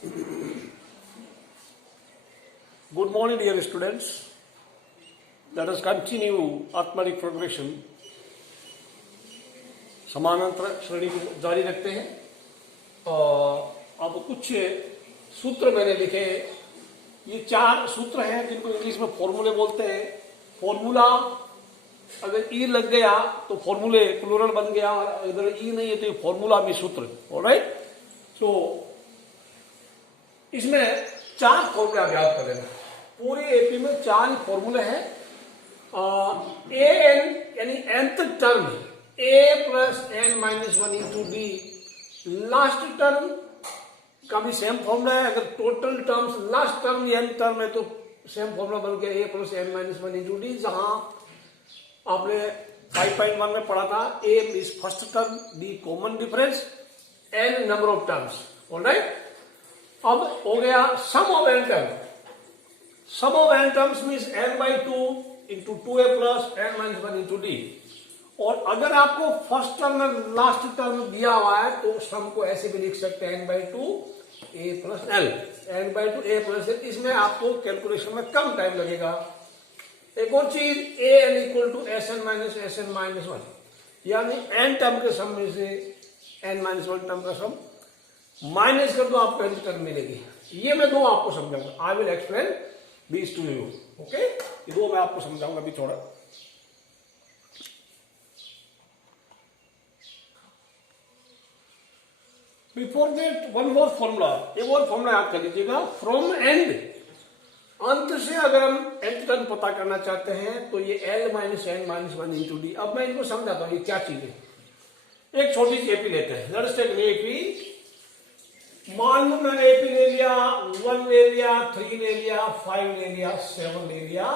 Good morning, dear students. Let us continue arithmetic progression. समानांतर श्रेणी को जारी रखते हैं। अब कुछ सूत्र मैंने लिखे। ये 4 सूत्र हैं जिनको इंग्लिश में फॉर्मूले बोलते हैं। फॉर्मूला अगर ई लग गया तो फॉर्मूले प्लूरल बन गया, अगर ई नहीं है तो ये फॉर्मूला भी सूत्र। ऑलराइट, तो इसमें 4 फॉर्मूले आप याद कर लेना। पूरे एपी में 4 फॉर्मूले हैं। ए एन यानी nth term a plus N minus 1 into D, last term का भी सेम फॉर्मूला है। अगर total terms last term N term है तो सेम फॉर्मूला बन गया a plus N minus 1 into D. जहां आपने 5.1 में पढ़ा था a is first term, d common difference, n number of terms. Alright, अब हो गया sum of n term. Sum of n terms means n by 2 into 2a plus N minus 1 into d. और अगर आपको फर्स्ट टर्म और last term दिया हुआ है तो सम को ऐसे भी लिख सकते हैं n by 2 a plus l, n by 2 a plus l। इसमें आपको कैलकुलेशन में कम टाइम लगेगा। एक और चीज a n equal to S N minus 1, यानी n टर्म के सम में से n माइनस 1 टर्म का सम माइनस कर दो, आपको n टर्म मिलेगी। ये मैं 2 आपको समझाऊंगा। I will explain these two you. Okay, ये 2 मैं आपको समझाऊंगा अभी थोड़ा। Before that one more formula, एक और फॉर्मूला याद कर लीजिएगा। फ्रॉम एंड, अंत से अगर हम nth टर्म पता करना चाहते हैं तो ये l minus n minus 1 into d. अब मैं इनको समझाता हूं ये क्या चीज है। एक छोटी सी एपी लेते हैं। Let's take an AP. मान लो मैंने एपी ले लिया, 1 ले लिया, 3 ले लिया, 5 ले लिया, 7 ले लिया,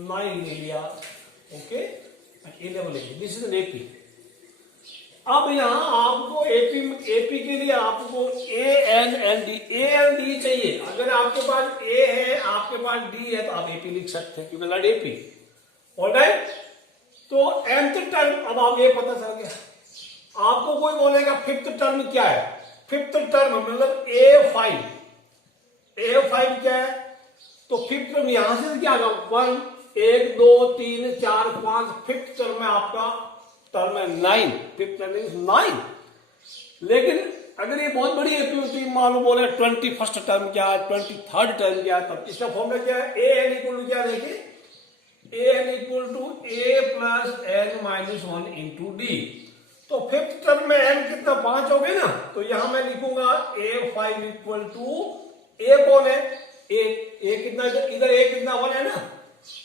9 ले लिया, ओके, 11 ले लिया। This is an AP. अब यहां आपको एपी के लिए आपको ए एन एन डी चाहिए। अगर आपके पास ए है, आपके पास डी है, तो आप एपी लिख सकते हैं क्योंकि लड एपी। ऑलराइट, तो nth टर्म अब आप ये पता चल गया। आपको कोई बोलेगा फिफ्थ टर्म क्या है। फिफ्थ टर्म मतलब A5 क्या है, तो फिफ्थ टर्म यहां से क्या होगा, 1 2 3 4 5। फिफ्थ टर्म में आपका टर्म है 9, फिफ्थ टर्म इज 9। लेकिन अगर ये बहुत बड़ी एपी होती, मान लो बोले 21st टर्म क्या है, 23rd टर्म क्या है, तब इसका फॉर्मूला क्या है, ए एन इक्वल टू क्या देखिए, A N equal to A plus N minus 1 into D. तो फिफ्थ टर्म में n कितना 5 हो गए ना, तो यहां मैं लिखूंगा A5 इक्वल टू ए कौन है, ए कितना, इधर a कितना 1 है ना,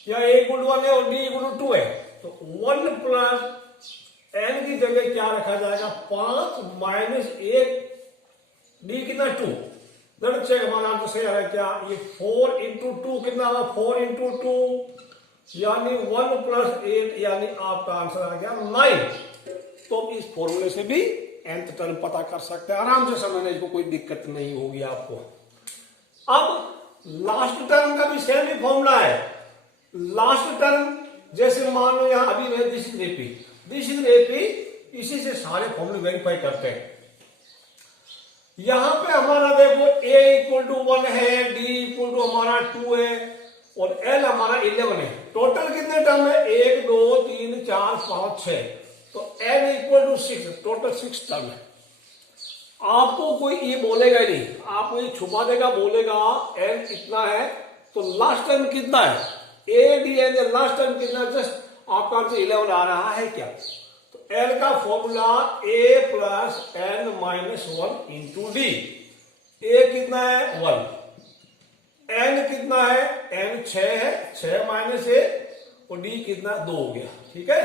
या a इक्वल टू 1 है और d इक्वल टू 2 है। तो 1 प्लस n की जगह क्या रखा जाएगा, 5 माइनस 1, d कितना 2। गलत चेक हमारा आंसर सही आ रहा है क्या, ये 4 इंटू 2 कितना होगा, 4 इंटू 2 यानी 1 प्लस 8, यानी आपका आंसर आ गया 9। तो इस फॉर्मूले से भी nth टर्म पता कर सकते हैं, आराम से समझने को कोई दिक्कत नहीं होगी आपको। अब लास्ट टर्म का भी सेम ही फॉर्मूला है। लास्ट टर्म जैसे मान लो यहां अभी मैं दिस इज एपी, इसी से सारे फॉर्मूले वेरीफाई करते हैं। यहां पे हमारा देखो a इक्वल टू 1 है, d इक्वल टू हमारा 2 है और l हमारा 11 है। टोटल कितने टर्म है, 1 2 3 4 5 6, तो n equal to 6, total 6 term है। आपको कोई ये बोलेगा नहीं, आपको ये छुपा देगा, बोलेगा n इतना है तो लास्ट टर्म कितना है, a d n last term कितना, जस्ट आपका आंसर 11 आ रहा है क्या। तो l का formula a plus N minus 1 into d. a कितना है 1, n कितना है, n 6 है, 6 माइनस 1 और d कितना 2 हो गया। ठीक है,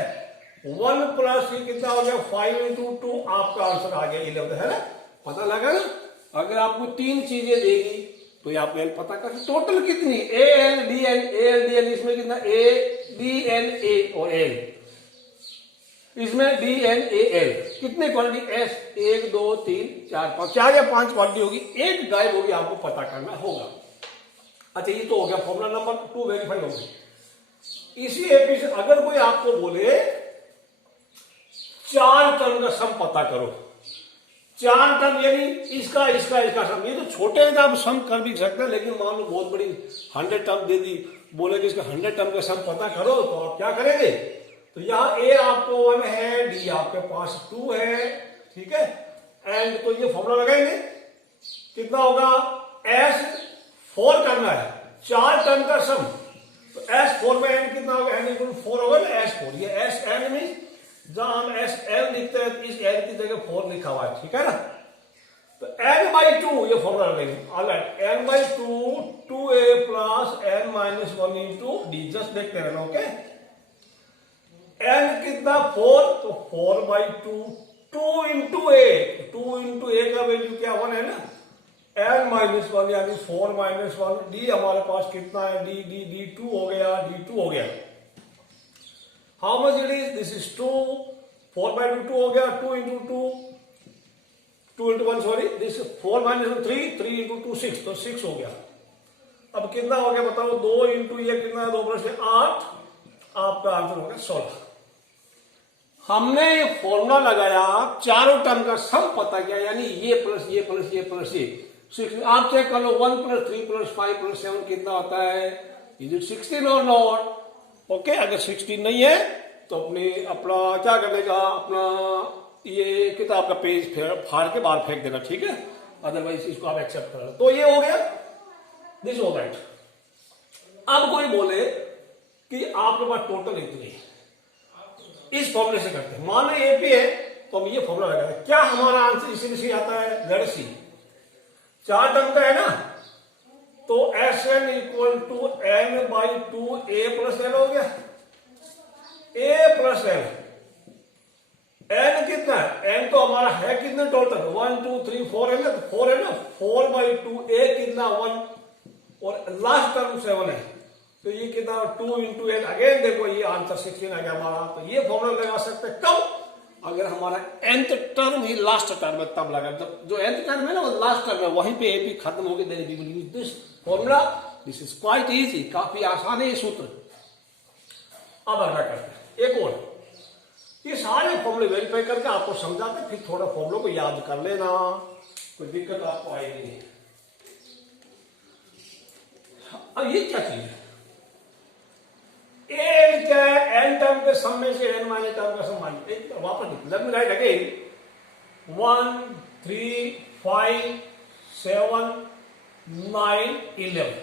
1 प्लस कितना हो गया 5 इंटू 2, आपका आंसर आ गया 11 है ना। पता लगा ना। अगर आपको 3 चीजें देगी तो ये आप एल पता कर, टोटल कितनी ए एल डी एल, इसमें कितना ए डी एन ए और एल, इसमें डी एन ए एल, कितने क्वालिटी एस, 1 2 3 4 5, 4 या 5 क्वालिटी होगी, एक गायब होगी, आपको पता करना होगा। अच्छा, ये तो हो गया फॉर्मूला नंबर 2 वेरीफाई हो गया। इसी एपी से अगर कोई आपको बोले 4 टर्म का सम पता करो, 4 टर्म यानी इसका इसका इसका सम। ये तो छोटे हैं आप सम कर भी सकते हैं, लेकिन मान लो बहुत बड़ी 100 टर्म दे दी, बोले कि इसका 100 टर्म का सम पता करो, तो आप क्या करेंगे? तो यहाँ ए आपको 1 है, डी आपके पास 2 है, ठीक है, एंड तो ये फॉर्मूला लगाएंगे, कितना होगा? एस 4 करना है, 4 टर्म का सम, तो एस 4 में एन कितना होगा? एन इक्वल 4 होगा ना, एस 4। ये एस एन में जहां हम एस एन लिखते हैं, इस एन की जगह 4 लिखा हुआ है, ठीक है ना। तो एन बाई 2 ये फॉर्मूला लेंगे, alright, n by 2 2a plus N minus 1 into d, just देखते रहना, ओके। एन कितना? 4, तो 4 by 2 2 into a, 2 into a का वैल्यू क्या? 1 है ना, एन माइनस 1 यानी 4 माइनस 1, डी हमारे पास कितना है? डी डी डी 2 हो गया, डी 2 हो गया। How much it is? This is 2, 4 by 2 2 हो गया, 2 into 2 2 into 1 sorry, this 4 minus 1 3, 3 into 2 6, तो 6 हो गया। अब कितना हो गया बताओ? 2 इंटू ये कितना है? 2 प्लस 8, आपका आंसर हो गया 16। हमने ये फॉर्मूला लगाया, चारों टर्म का सम पता किया, यानी ये प्लस ये प्लस ये प्लस ये 6। आप चेक कर लो, 1 प्लस 3 प्लस 5 प्लस 7 कितना होता है? इज इट 16 और नॉट? ओके, अगर 16 नहीं है तो अपना क्या करने का, अपना ये किताब का पेज फाड़ के बाहर फेंक देना, ठीक है, अदरवाइज इसको आप एक्सेप्ट कर लो। तो ये हो गया, दिस ऑल राइट। अब कोई बोले कि आपके पास टोटल इतनी है, इस फॉर्मूले से करते हैं, मान लो एपी है, तो हम ये फॉर्मूला लगाते हैं, क्या हमारा आंसर इसी से आता है? लेट सी, 4 टर्म का है ना, तो s n equal to n by 2 a plus l हो गया, ए प्लस एल। एन कितना है? एन तो हमारा है कितना टोटल? 1 2 3 4 है ना, 4 है ना, 4 बाई 2, ए कितना? 1, और लास्ट टर्म 7 है, तो ये कितना? 2 इंटू एन, अगेन देखो ये आंसर 16 आ गया हमारा। तो ये फॉर्मूला लगा सकते हैं कब? अगर हमारा nth टर्म ही लास्ट टर्म है तब लगा, जब जो nth टर्म है ना वो लास्ट टर्म है, वहीं पे एपी खत्म हो गया, then we will use this formula. This is quite easy, काफी आसान है ये सूत्र। अब अगला करते हैं एक और, ये सारे फॉर्मूले वेरीफाई करके आपको समझाते, फिर थोड़ा फॉर्मूलों को याद कर लेना, कोई दिक्कत आपको आएगी नहीं। अब ये क्या चीज है? एन क्या है? एन टर्म के सम में से एन माइनस टर्म का सम माइनस, एक वापस let me write again, 1 3 5 7 9 11,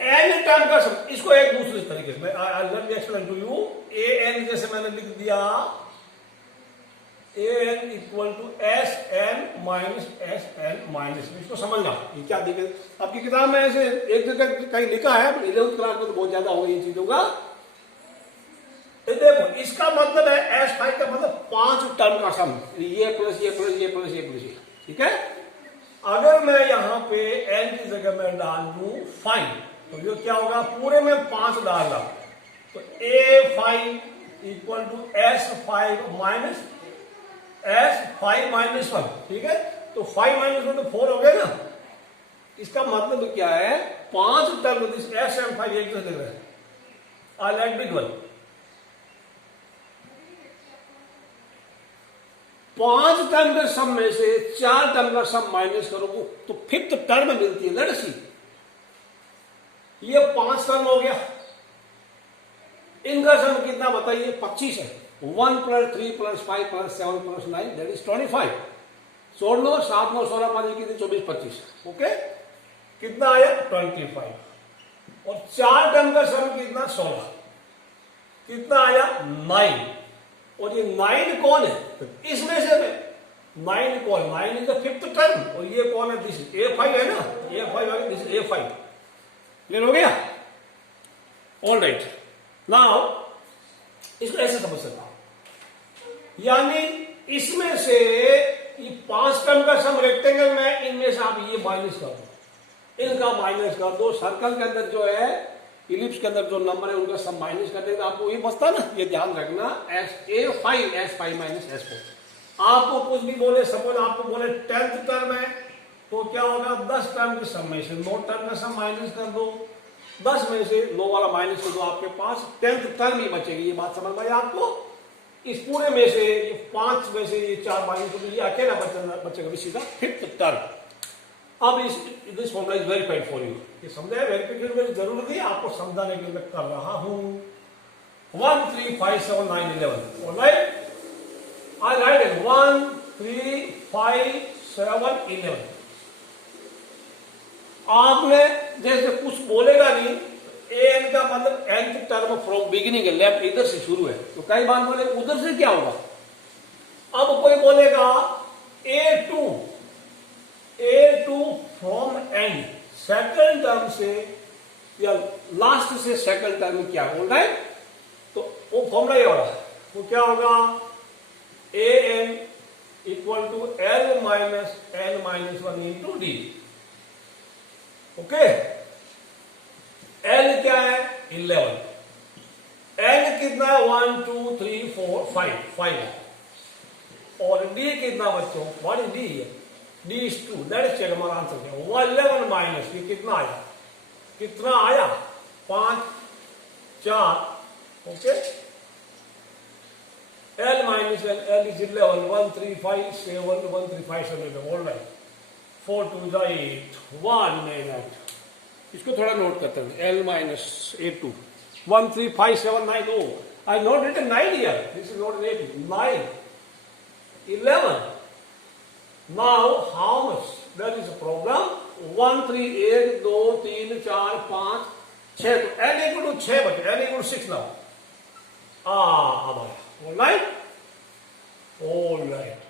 N term का सम, इसको एक दूसरे तरीके से मैं let me explain to you. A N जैसे मैंने लिख दिया, A N equal to S N minus S N minus, इसको समझना ये क्या दिखे आपकी किताब में, ऐसे एक जगह कहीं लिखा है, 11th क्लास में तो बहुत ज्यादा हो गई चीजों का। देखो इसका मतलब है एस फाइव का मतलब 5 टर्म का सम, ये प्लस ये प्लस ये प्लस ये प्लस ये, ठीक है। अगर मैं यहाँ पे एन की जगह में डाल दूं 5, तो ये क्या होगा? पूरे में 5 डाल रहा, तो A5 equal to S5 minus S5 minus 1, ठीक है। तो 5 माइनस 1 तो 4 हो गया ना। इसका मतलब क्या है? 5 टर्म दिस S and 5 एक जैसे लग रहा है। I like big one. 5 term के सम में से 4 टर्म का सम माइनस करोगे तो 5th टर्म मिलती है। लेट्स सी, ये 5 टर्म हो गया, इनका सम कितना बताइए? 25 है। 1 plus 3 plus 5 plus 7 plus 9 that is 25। छोड़ लो, 7 9 16 5 कितनी 24 25, ओके। कितना आया? 25। और 4 टर्म का सम कितना? 16। कितना आया? 9। और ये 9 कौन है? तो इसमें से 9 कौन? 9 इज द 5th टर्म। और ये कौन है? दिस A5 है ना, A5 है, दिस A5। क्लियर हो गया? All right. नाउ इसको ऐसे समझ सकता हूं, यानी इसमें से ये 5 टर्म का सम रेक्टेंगल में, इनमें से आप ये माइनस कर दो, इनका माइनस कर दो। सर्कल के अंदर जो है, इलिप्स के अंदर जो नंबर है उनका सम माइनस कर देगा, आपको ये बचता ना, ये ध्यान रखना। A5 S5 minus S4। आपको कुछ भी बोले, सपोज आपको बोले 10th टर्म है, तो क्या होगा? 10 टर्म के सम में से 9 टर्म का सम माइनस कर दो, 10 में से 9 वाला माइनस कर दो, आपके पास 10th टर्म ही बचेगी। ये बात समझ में आई आपको? इस पूरे में से ये 5 में से ये 4 माइनस तो ये अकेला बचेगा which is the fifth term. अब this formula is verified for you. ये समझाया, वेरिफिकेशन में जरूरत नहीं, आपको समझाने के लिए कर रहा हूं। 1 3 5 7 9 11 ऑलराइट, आई राइट इट 1 3 5 7 11। आपने जैसे कुछ बोलेगा नहीं, एन का मतलब nth टर्म फ्रॉम बिगिनिंग है, लेफ्ट इधर से शुरू है, तो कई बार बोले उधर से क्या होगा। अब कोई बोलेगा A2 from and, second term से या लास्ट से सेकंड टर्म क्या है, राइट। तो वो फॉर्मूला ये होगा, वो क्या होगा, an equal to l minus n minus 1 into d. Okay, L क्या है 11, N कितना है 1 2 3 4 5 है, और D कितना बच्चों, व्हाट इज D है, D is 2, that is check हमारा आंसर क्या 11 माइनस ये कितना आया, 5 4, okay. L minus L is 11 1 3 5 7 1 3 5 7 alright, 4 2 8 1 9। इसको थोड़ा नोट करते हैं, L minus A2 1 3 5 7 9। Oh I note written 9 here, this is not 8 9 11। Now how much, that is a problem 1 3 1 2 3 4 5 6, तो L इक्वल टू 6 बचे, L इक्वल टू 6 नाउ। अब आया, alright alright.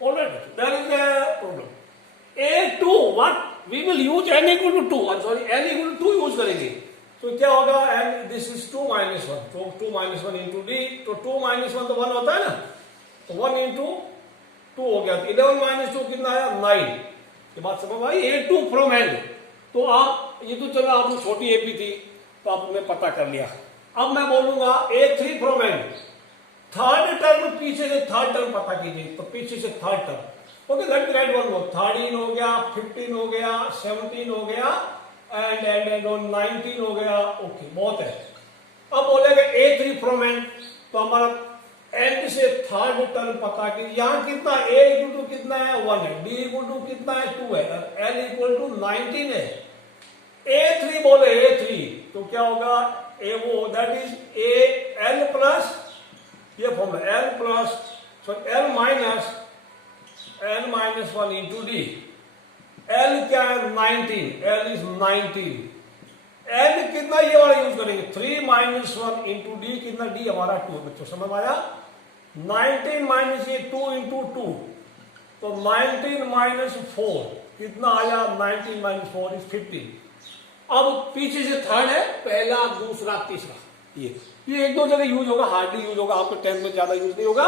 Alright, there is a problem. A2, what? We will use n equal to 2. I'm sorry, n equal to 2 use करेंगे। तो क्या होगा, and this is 2 minus 1. तो 2 minus 1 into d, तो 2 minus 1 तो 1 होता है ना, तो 1 into 2 हो गया, तो 11 minus 2 कितना आया 9। ये बात समझ आई, A2 from n। तो आप ये तो चलो आपने छोटी AP थी तो आपने पता कर लिया। अब मैं बोलूंगा A3 from n, third term पीछे से थर्ड टर्म पता कीजिए, तो पीछे से third term, okay let me right one more, 13 हो गया, 15 हो गया, 17 हो गया, एंड 19 हो गया, ओके बहुत है। अब बोलेगा A3 फ्रॉम एंड, तो हमारा एंड से थर्ड टर्म पता कीजिए, यहां कितना A इक्वल टू कितना है 1 है, D इक्वल टू कितना है 2 है, और L इक्वल टू 19 है। A3 बोले A3, तो क्या होगा, A वो that is A L plus, ये फॉर्मूला L प्लस, सो L minus n minus 1 into D. L क्या है 19, L इज 19। N कितना ये वाला यूज करेंगे 3 माइनस 1 इंटू डी, कितना D हमारा 2 बच्चों समझ आया। 19 माइनस ये 2 इंटू 2, तो 19 माइनस 4 कितना आया, 19 माइनस 4 इज 15। अब पीछे से थर्ड है, पहला दूसरा तीसरा, ये एक दो जगह यूज होगा, हार्डली यूज होगा, आपके 10 में ज्यादा यूज नहीं होगा,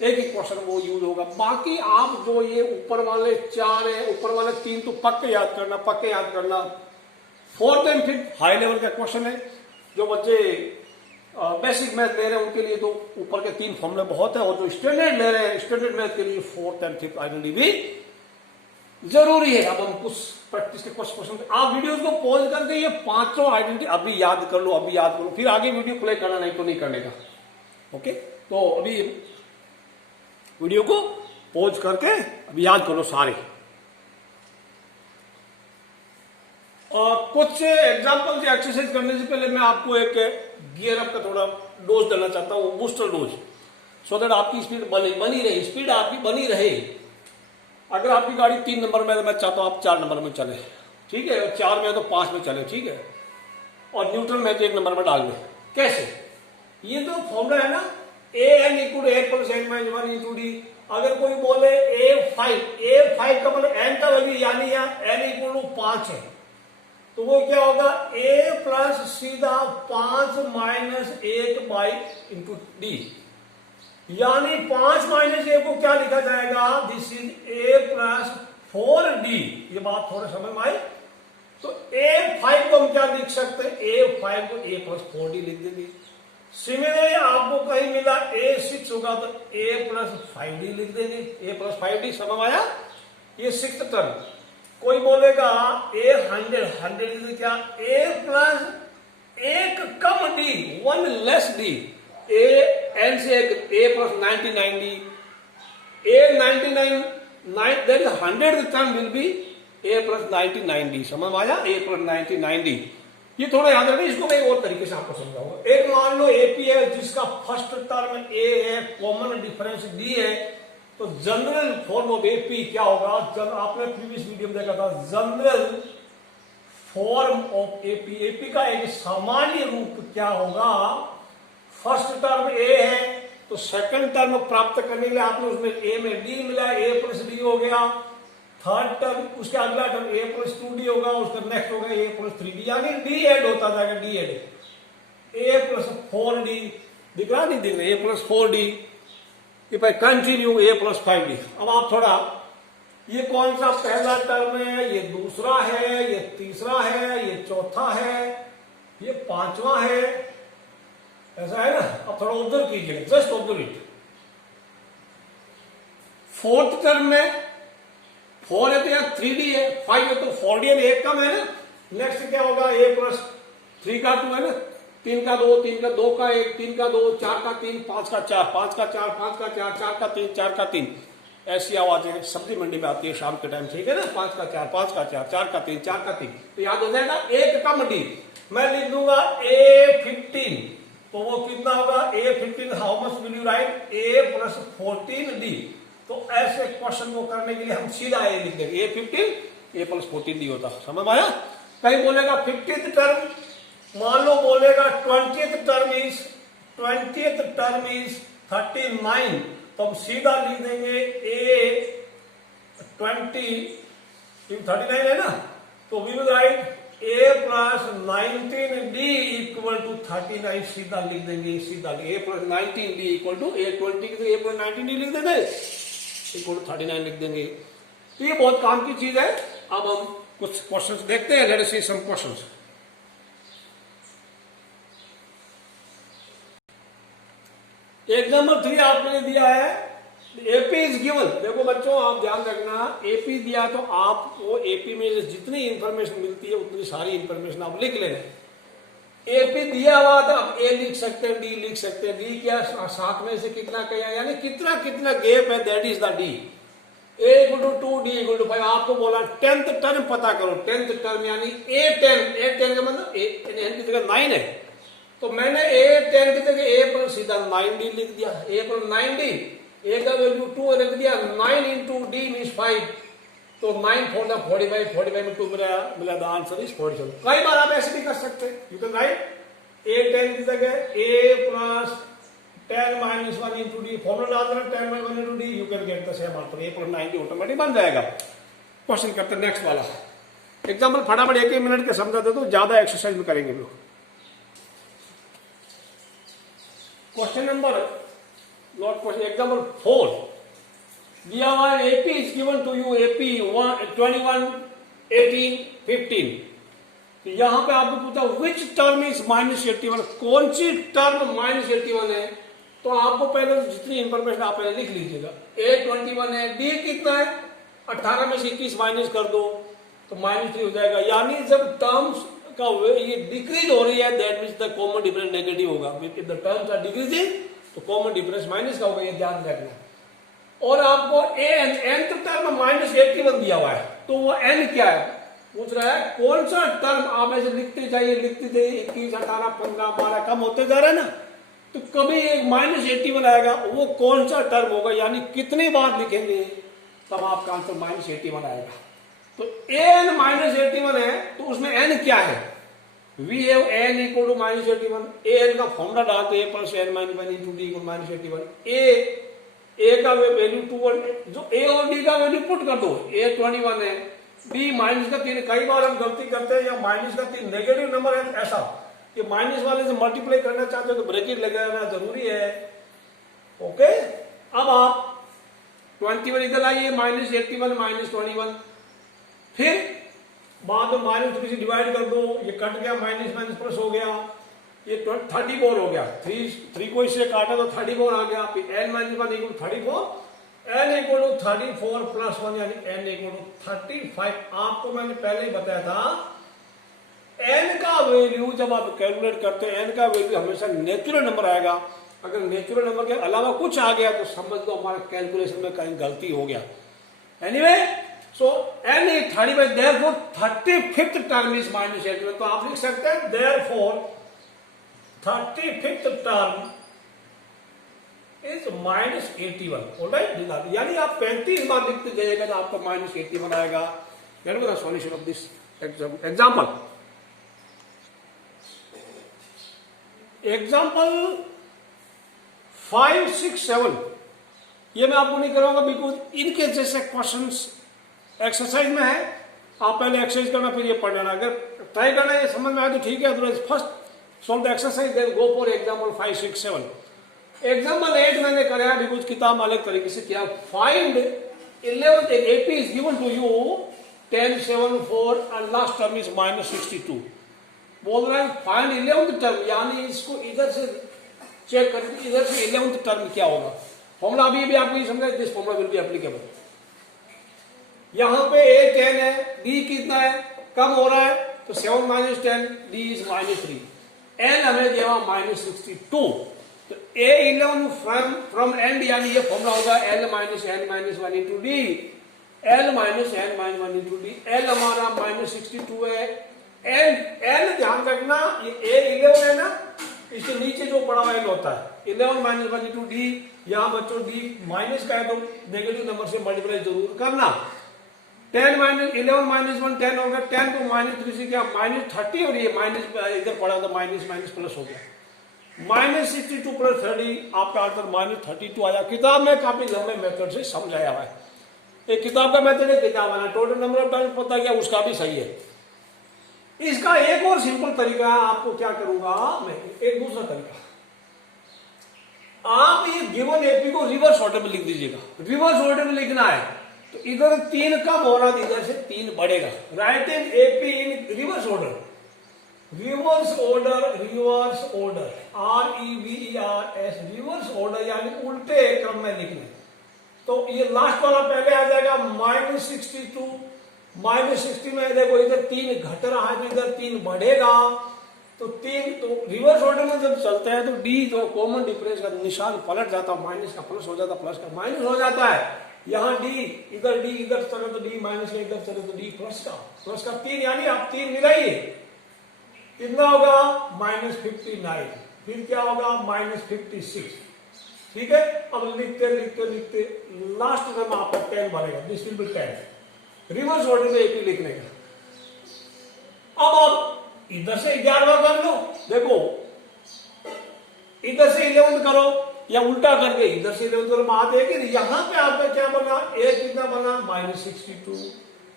एक एक क्वेश्चन वो यूज होगा। बाकी आप जो ये ऊपर वाले 4 है, ऊपर वाले 3 तो पक्के याद करना, पक्के याद करना। 4th and 5th high level का क्वेश्चन है, जो बच्चे बेसिक मैथ ले रहे हैं उनके लिए तो ऊपर के 3 फॉर्मूले बहुत है, और जो स्टैंडर्ड ले रहे हैं स्टैंडर्ड मैथ के लिए 4th एंड 5th आइडेंटिटी भी जरूरी है। अब हम कुछ प्रैक्टिस के कुछ क्वेश्चन, आप वीडियोस को पॉज करके ये 5 आइडेंटिटी अभी याद कर लो, अभी याद करो, फिर आगे वीडियो प्ले करना, नहीं तो नहीं करने का। ओके, तो अभी वीडियो को पॉज करके अभी याद करो सारे। और कुछ एग्जांपल से एक्सरसाइज करने से पहले मैं आपको एक गियर अप का थोड़ा डोज देना चाहता हूं, बूस्टर डोज, सो दैट आपकी स्पीड बनी रहे, स्पीड आपकी बनी रहे। अगर आपकी गाड़ी 3 नंबर में है तो मैं चाहता हूं आप 4 नंबर में चले, ठीक है, और 4 में है तो 5 में चले, ठीक है, और न्यूट्रल में तो 1 नंबर में डाल दे। कैसे, ये जो फॉर्मूला है ना, an equal to a plus n minus 1 into d. अगर कोई बोले a5 का मतलब n का वैल्यू यानी यहाँ n इक्वल टू 5 है, तो वो क्या होगा a प्लस सीधा 5 माइनस 1 बाई इंटू डी, यानी 5 माइनस 1 को क्या लिखा जाएगा, this is a plus 4d। ये बात थोड़ा समझ में आई। तो a5 को हम क्या लिख सकते हैं, a5 को a प्लस 4d लिख देंगे। सिमिलरली आपको कहीं मिला a6 होगा तो a प्लस 5d लिख देंगे, a प्लस 5d समझ आया। ये 6th टर्म, कोई बोलेगा ए 100 क्या, ए प्लस एक कम D, one less D, A N से A plus 99 D, A 99 then 100 term will be A plus 99 D, समझ आया, ए प्लस 99 डी। ये थोड़ा याद रखना, इसको मैं और तरीके से आपको समझाऊंगा। एक मान लो एपी है जिसका फर्स्ट टर्म ए है, कॉमन डिफरेंस डी है, तो जनरल फॉर्म ऑफ एपी क्या होगा, आपने प्रीवियस वीडियो में देखा था, general form of AP, AP का एक सामान्य रूप क्या होगा, फर्स्ट टर्म ए है तो सेकंड टर्म प्राप्त करने के लिए आपने उसमें ए में डी मिला, ए प्लस डी हो गया, थर्ड टर्म उसके अगला टर्म ए प्लस 2 डी होगा, उसका नेक्स्ट होगा ए प्लस 3 डी, यानी डी एड होता जाएगा, D add, A plus 4 D, दिख रहा नहीं, दिख रहा, A plus 4 D, if I continue A plus 5 D. अब आप थोड़ा, ये कौन सा पहला टर्म है, ये दूसरा है, ये तीसरा है, ये चौथा है, ये पांचवा है, ऐसा है ना। अब थोड़ा ऑब्जर्व कीजिएगा, just observe it. Fourth term में 4 है तो यहाँ 3D है, 5 है तो 4D है, एक कम है ना। नेक्स्ट क्या होगा, ए प्लस 3 का 2 है ना, 3 का 2, 3 का 2 का 1, 3 का 2, 4 का 3, 5 का 4, 5 का 4, 5 का 4, 4 का 3, 4 का 3, ऐसी आवाजें सब्जी मंडी में आती है शाम के टाइम, ठीक है ना, 5 का 4, 5 का 4, 4 का 3, 4 का 3, तो याद हो जाएगा। एक कम डी मैं लिख दूंगा A15, तो वो कितना होगा, A15 how much will you right, A plus 14D। तो ऐसे क्वेश्चन को करने के लिए हम सीधा ए लिख देंगे, A15 A प्लस 14D होता, समझ आया। कहीं बोलेगा 50th टर्म, मान लो बोलेगा 20th टर्म इज 39, तो हम सीधा लिख देंगे A20 39 है ना, तो we will write A plus 19D equal to 39, सीधा लिख देंगे, सीधा A plus 19D equal to A20 A plus 19D लिख देंगे, इक्वल टू 39 लिख देंगे। तो ये बहुत काम की चीज है। अब हम कुछ क्वेश्चंस देखते हैं, लेट अस सी सम क्वेश्चंस। एक नंबर 3 आपने दिया है, एपी इज गिवन। देखो बच्चों आप ध्यान रखना, एपी दिया तो आपको एपी में जितनी इंफॉर्मेशन मिलती है उतनी सारी इंफॉर्मेशन आप लिख लेना। एपी दिया हुआ था, आप ए लिख सकते हैं, डी लिख सकते हैं, डी क्या 7 में से कितना कया, यानी कितना कितना गैप है, that is the d. A equal to 2, d equal to 5। आपको बोला 10th टर्म पता करो, 10th टर्म यानी A10 का मतलब n की जगह 9 है, तो मैंने A10 की जगह ए पर सीधा 9D लिख दिया, ए पर 9D, ए का वैल्यू 2 रख दिया, 9 इंटू डी मीन्स 5, तो 9 4 द 45, 45 में 2 मिला, द आंसर इज 47। कई बार आप ऐसे भी कर सकते हैं, यू कैन राइट A10 की जगह A plus 10 minus 1 into D, formula डाल देना 10 minus 1 into D, you can get the same answer, A plus 90 automatic बन जाएगा। क्वेश्चन करते हैं नेक्स्ट वाला एग्जाम्पल, फटाफट 1 मिनट के समझा दे तो ज्यादा एक्सरसाइज में करेंगे लोग। Question number not question, example 4 दिया हुआ है, AP is given to you, AP 21 18 15। तो यहां पे आपको पूछा विच टर्म इज -81, कौन सी टर्म -81 है, तो आपको पहले जितनी इंफॉर्मेशन आप पहले लिख लीजिएगा। A21 है, डी कितना है, 18 में से 21 माइनस कर दो तो -3 हो जाएगा, यानी जब टर्म्स का ये डिक्रीज हो रही है that means the common difference negative होगा, if the terms are decreasing तो कॉमन डिफरेंस माइनस का होगा, ये ध्यान रखना। और आपको nth टर्म -81 दिया हुआ है, तो वो n क्या है पूछ रहा है, कौन सा टर्म आप ऐसे लिखते जाइए 21 18 15 12 कम होते जा रहा है ना, तो कभी एक -81 आएगा, वो कौन सा टर्म होगा, यानी कितनी बार लिखेंगे तब आपका आंसर -81 आएगा। तो n -81 है तो उसमें n क्या है, we have n equal to -81, an का फॉर्मूला डालते a plus n minus 1 into d equal -81, a का वैल्यू 2, जो a और d का वैल्यू पुट कर दो, a 21 है, d माइनस का 3, कई बार हम गलती करते हैं या माइनस का 3 नेगेटिव नंबर है ऐसा कि माइनस वाले से मल्टीप्लाई करना चाहते हो तो ब्रैकेट लगाना जरूरी है, ओके। अब आप 21 इधर आइए, -81 -21, फिर बाद में माइनस से डिवाइड कर दो, ये कट गया, माइनस माइनस प्लस हो गया, ये 34 हो गया, 3 को इससे काटा तो 34 आ गया, फिर n -1 equal 34, n equal to 34 plus 1 यानी n इक्वल टू 35। आपको मैंने पहले ही बताया था n का वैल्यू जब आप कैलकुलेट करते हैं n का वैल्यू हमेशा नेचुरल नंबर आएगा। अगर नेचुरल नंबर के अलावा कुछ आ गया तो समझ लो हमारा कैलकुलेशन में कहीं गलती हो गया। Anyway so n is 35, therefore 35th term is -81। तो आप लिख सकते हैं therefore 35th term is -81। Alright, यानी आप 35 बार लिखते जाइएगा तो आपका -81 आएगा। That was the solution of this example. Example 5, 6, 7 ये मैं आपको नहीं कराऊंगा बिकॉज इनके जैसे क्वेश्चंस एक्सरसाइज में है। आप पहले एक्सरसाइज करना फिर ये पढ़ लेना। अगर ट्राई करना ये समझ में आए तो ठीक है, otherwise first solve the exercise then go for example 5, 6, 7। Example 8 मैंने कराया बिकॉज किताब अलग तरीके से किया। Find 11th AP is given to you 10, 7, 4 and last term is -62। बोल रहा है फाइंड 11th टर्म, यानी इसको इधर से चेक करके इधर से 11th टर्म क्या होगा। फॉर्मूला अभी भी आपको ये समझा, this formula will be applicable. यहां पे A 10 है, D कितना है, कम हो रहा है तो 7 - 10 D इज -3। N हमें दिया -62 तो A 11 फ्रॉम एंड, यानी ये फॉर्मूला होगा L - n - 1 into D। L - n - 1 into D। L हमारा -62 है। N ध्यान रखना ये A 11 है ना, इसके नीचे जो बड़ा L होता है 11 - 1 into D। यहां बच्चों D माइनस का है तो नेगेटिव नंबर से मल्टीप्लाई जरूर करना। 10 - 11 - 1 10 हो गया। 10 को -3 से क्या -30 और ये माइनस इधर पड़ा तो माइनस प्लस हो गया। -62 + 30 आपका आंसर -32 आया। किताब में काफी लंबे मेथड से समझाया हुआ है। एक किताब का मेथड है, किताब वाला टोटल नंबर ऑफ टाइम्स पता क्या उसका भी सही है। इसका एक और सिंपल तरीका है, आपको क्या करूंगा मैं, एक दूसरा तरीका। आप ये गिवन एपी को रिवर्स ऑर्डर में लिख दीजिएगा। रिवर्स ऑर्डर में लिखना है तो इधर 3 कम हो रहा, इधर से 3 बढ़ेगा। Right in AP in reverse order. Reverse order, reverse order, REVERS, reverse order यानी उल्टे क्रम में लिखना। तो ये लास्ट वाला पहले आ जाएगा -62। -60 में देखो इधर 3 घट रहा है तो इधर 3 बढ़ेगा। तो 3 तो रिवर्स ऑर्डर में जब चलते हैं तो D जो कॉमन डिफरेंस का निशान पलट जाता है, माइनस का प्लस हो जाता है, प्लस का माइनस हो जाता है। यहाँ D इधर चले तो D माइनस का, इधर चले तो D प्लस का 3, यानी आप 3 मिलाइए कितना होगा -59। फिर क्या होगा -56। ठीक है, अब लिखते लास्ट में आपका 10 बनेगा। This will be 10। Reverse order में एपी लिखने का। अब आप इधर से 11वां कर लो, देखो इधर से 11 करो या उल्टा करके इधर से 11 करो, बात है कि यहां पे आपका क्या बना, A कितना बना -62,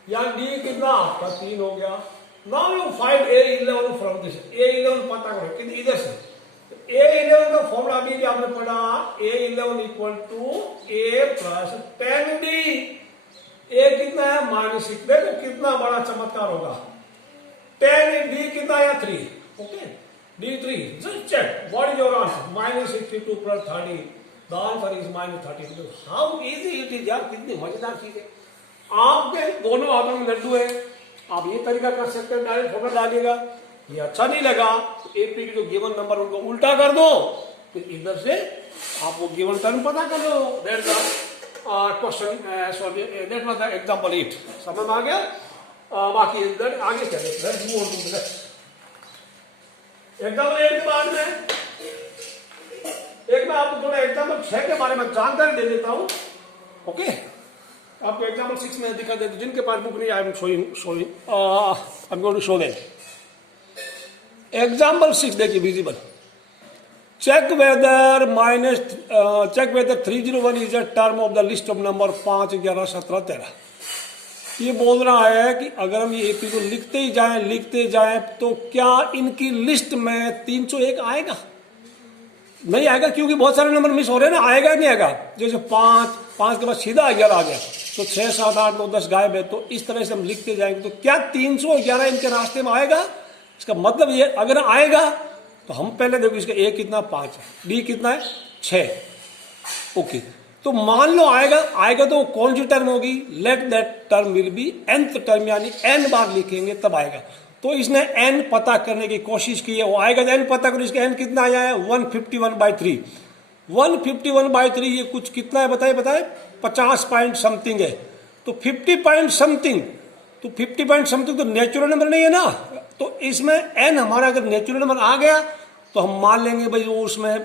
या D कितना आपका 3 हो गया। Now you find A 11 from this. A 11 पता करो कितनी इधर से। A 11 का फॉर्मूला अभी भी आपने पढ़ा, A 11 = A + 10D। A कितना है -6। देखो कितना बड़ा चमत्कार होगा। 10 D कितना है 3। Okay, D 3। Just check what is your answer, -62 + 30। The answer is -32। How easy it is यार, कितनी मजेदार चीज है। आपके दोनों हाथों में लड्डू है, आप ये तरीका कर सकते हैं, डायरेक्ट फॉर्मूला डालिएगा। ये अच्छा नहीं लगा तो एपी के जो गिवन नंबर उनको उल्टा कर दो, फिर इधर से आप वो गिवन टर्म पता कर लो। That's the question, sorry that was the example 8। समझ में आ गया। बाकी आगे चले, एग्जाम्पल 8 के बाद में एक मैं आपको थोड़ा एग्जाम्पल 6 के बारे में जानकारी दे देता हूं। ओके, आपको एग्जाम्पल 6 में दिखा देता हूं। जिनके पास बुक नहीं, I am showing I am going to show them. Example 6 देखिए, visible. Check whether -301 is a term of the list of number 5, 11, 17, 13। ये बोल रहा है कि अगर हम ये एपी को लिखते जाएं तो क्या इनकी लिस्ट में 301 आएगा? नहीं आएगा, क्योंकि बहुत सारे नंबर मिस हो रहे हैं ना। आएगा नहीं आएगा, जैसे 5 के बाद सीधा 11 आ गया तो 6, 7, 8, 9, 10 गायब है। तो इस तरह से हम लिखते जाएंगे तो क्या 311 इनके रास्ते में आएगा? इसका मतलब ये अगर आएगा तो हम पहले देखो इसका A कितना 5 है, D कितना है 6। ओके, तो मान लो आएगा तो कौन सी टर्म होगी, let that term will B nth term, यानी n बार लिखेंगे तब आएगा। तो इसने n पता करने की कोशिश की है, वो आएगा तो n पता करो, इसका n कितना आया है 151/3। 151/3 ये कुछ कितना है बताए 50 पॉइंट समथिंग है। तो 50 पॉइंट समथिंग, तो 50 पॉइंट समथिंग तो नेचुरल नंबर नहीं है ना। तो इसमें n हमारा अगर नेचुरल नंबर आ गया तो हम मान लेंगे भाई वो उसमें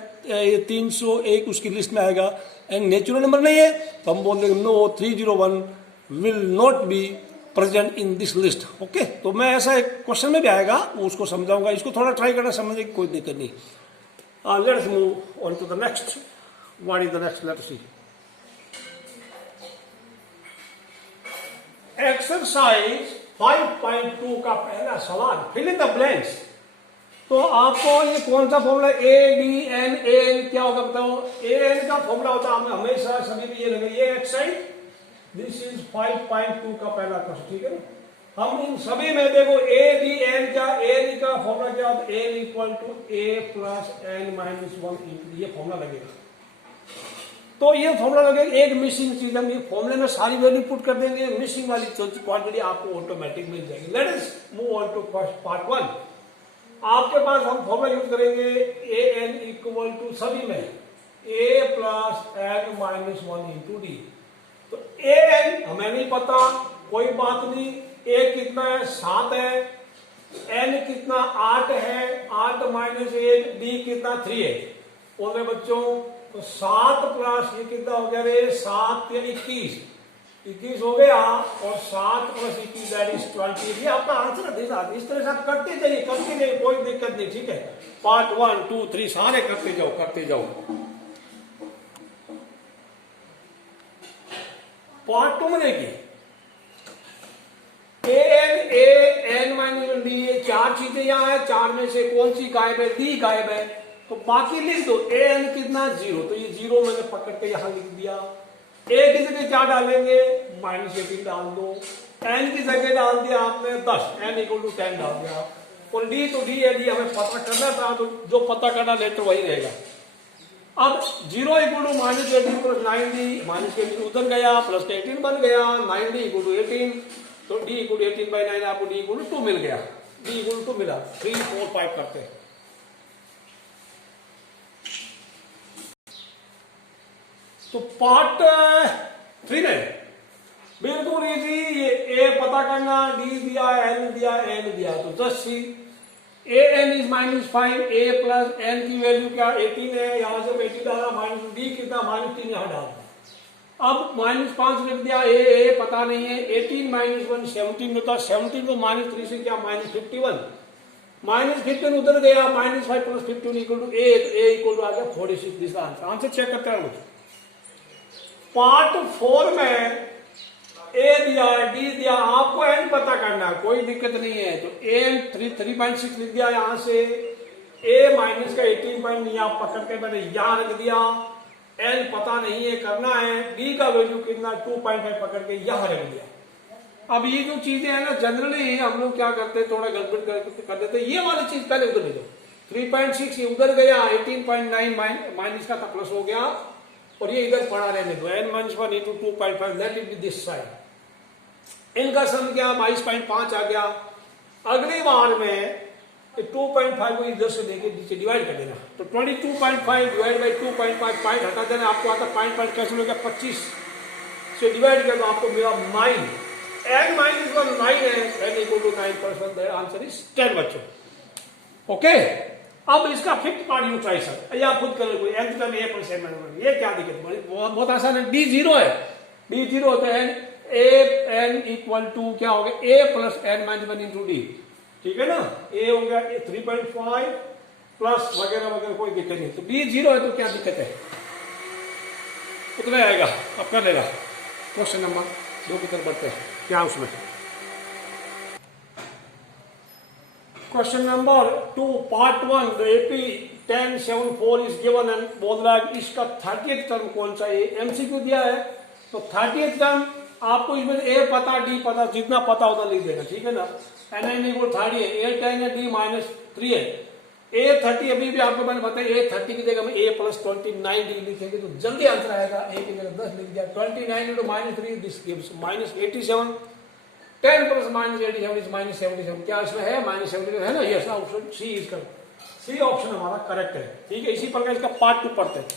301 उसकी लिस्ट में आएगा। एंड नेचुरल नंबर नहीं है तो हम बोल देंगे no 301 will not be present in this list. Okay, तो मैं ऐसा एक क्वेश्चन में भी आएगा वो उसको समझाऊंगा, इसको थोड़ा ट्राई करना, समझने की कोई दिक्कत नहीं। Let's move on to the next. What is the next, let's see. Exercise 5.2 का पहला सवाल, फिल इन द ब्लैंक्स। तो आपको ये कौन सा फॉर्मूला ADN AN क्या होगा बताओ। AN का फॉर्मूला होता है हमेशा सभी में ये लगे, ये एक्सरसाइज दिस इज 5.2 का पहला क्वेश्चन, ठीक है ना। हम इन सभी में देखो ADN का AN का फॉर्मूला क्या होता है, AN = A + n-1 ये फॉर्मूला लगेगा। तो ये फॉर्मूला लगेगा, एक मिसिंग चीज हम ये फॉर्मूले में सारी वैल्यू पुट कर देंगे, मिसिंग वाली क्वांटिटी आपको ऑटोमेटिक मिल जाएगी। Let us move on to part 1। आपके पास हम फॉर्मूला यूज करेंगे AN = सभी में A + n-1 × D। तो AN हमें नहीं पता, कोई बात नहीं। A कितना है 7 है, N कितना 8 है, 8 - 1, D कितना 3 है। और मेरे बच्चों तो 7 प्लस ये कितना हो गया रे, 7 या 21 हो गया, और 7 + 21 दैट इज 20। ये आपका आंसर है। इस तरह से आप करते जाइए, कोई दिक्कत नहीं, ठीक है। पार्ट 1, 2, 3 सारे करते जाओ। पार्ट 2 में देखिए AN - D, 4 चीजें यहाँ है, 4 में से कौन सी गायब है, D गायब है, तो बाकी लिख दो। AN कितना 0, तो ये 0 मैंने पकड़ के यहां लिख दिया। A की जगह क्या डालेंगे, -18 डाल दो। N की जगह डाल दिया आपने 10, N = 10 डाल दिया। और D तो D है, D हमें पता करना था, तो जो पता करना लेटर वही रहेगा। अब 0 = -18 + 9D, -18 उधर गया, +18 बन गया, 9D = 18, तो D = 18/9, आपको D = 2 मिल गया। D = 2 मिला। 3, 4, 5 करते हैं। तो पार्ट 3 में बिल्कुल इजी, ये A पता करना, D दिया, N दिया, N दिया, तो just see AN is -5, A + n की वैल्यू क्या 18 है, यहां से 18 डाला, -D कितना -3 यहां डाल दिया। अब -5 लिख दिया, A पता नहीं है, 18 - 1 17 होता, 17 को -3 से क्या -51, -15 उधर गया, -5 + 15 = A, तो A = आ गया 46। दिस आंसर चेक करते हैं। पार्ट 4 में A दिया, D दिया, आपको N पता करना, कोई दिक्कत नहीं है। तो AN 3.6 लिख दिया यहां से, A माइनस का 18 पॉइंट यहाँ पकड़ के मैंने यहां रख दिया। N पता नहीं है, करना है। D का वैल्यू कितना 2.5 पकड़ के यहां रख दिया। अब ये जो चीजें है ना, जनरली हम लोग क्या करते हैं, थोड़ा गड़बड़ कर देते हैं। ये वाली चीज पहले उधर ले जाओ, 3.6 ये उधर गया, 18.9 माइनस का प्लस हो गया, और ये इधर पड़ा रहने दो। N - 1 × 2.5, late it B this side. इनका सम क्या -5 आ गया। अगली बार में 2.5 को इधर से लेके नीचे डिवाइड कर देना, तो 22.5 / 2.5 पॉइंट हटा देना, आपको आता पॉइंट कैंसिल हो गया, 25 से डिवाइड कर दो, आपको मिला 9। N - 1 9 है, N = 9%, आंसर इज 10 बच्चों। ओके, अब इसका fifth part you try sir, या खुद कर लो, nth टर्म A + n-1, ये क्या दिक्कत, बहुत आसान है। D 0 है, D 0 होता है, AN = क्या हो गया, A + n - 1 × D, ठीक है ना। A हो गया 3.5 प्लस वगैरह वगैरह, कोई दिक्कत नहीं। तो D 0 है तो क्या दिक्कत है, उतना आएगा, अब कर लेगा। क्वेश्चन नंबर 2 की तरफ बढ़ते हैं, क्या उसमें question number 2 part 1, the AP 1074 is given and बोल रहा है इसका 30th टर्म कौन सा है। MCQ दिया है, तो 30th टर्म आपको इसमें A पता, D पता, जितना पता होता लिख देगा, ठीक है ना। N = 30 है, A 10 है, D -3 है, A30 अभी भी आपको मैंने बताया, A30 की जगह में A प्लस 29D लिखेंगे तो जल्दी आंसर आएगा। A की जगह 10 लिख दिया, 29 into -3 this gives -87, 10 plus -87 is -77। क्या इसमें है? -77 है ना? Yes, option C is correct. C option हमारा करेक्ट है। ठीक है, इसी प्रकार इसका पार्ट 2 पढ़ते हैं।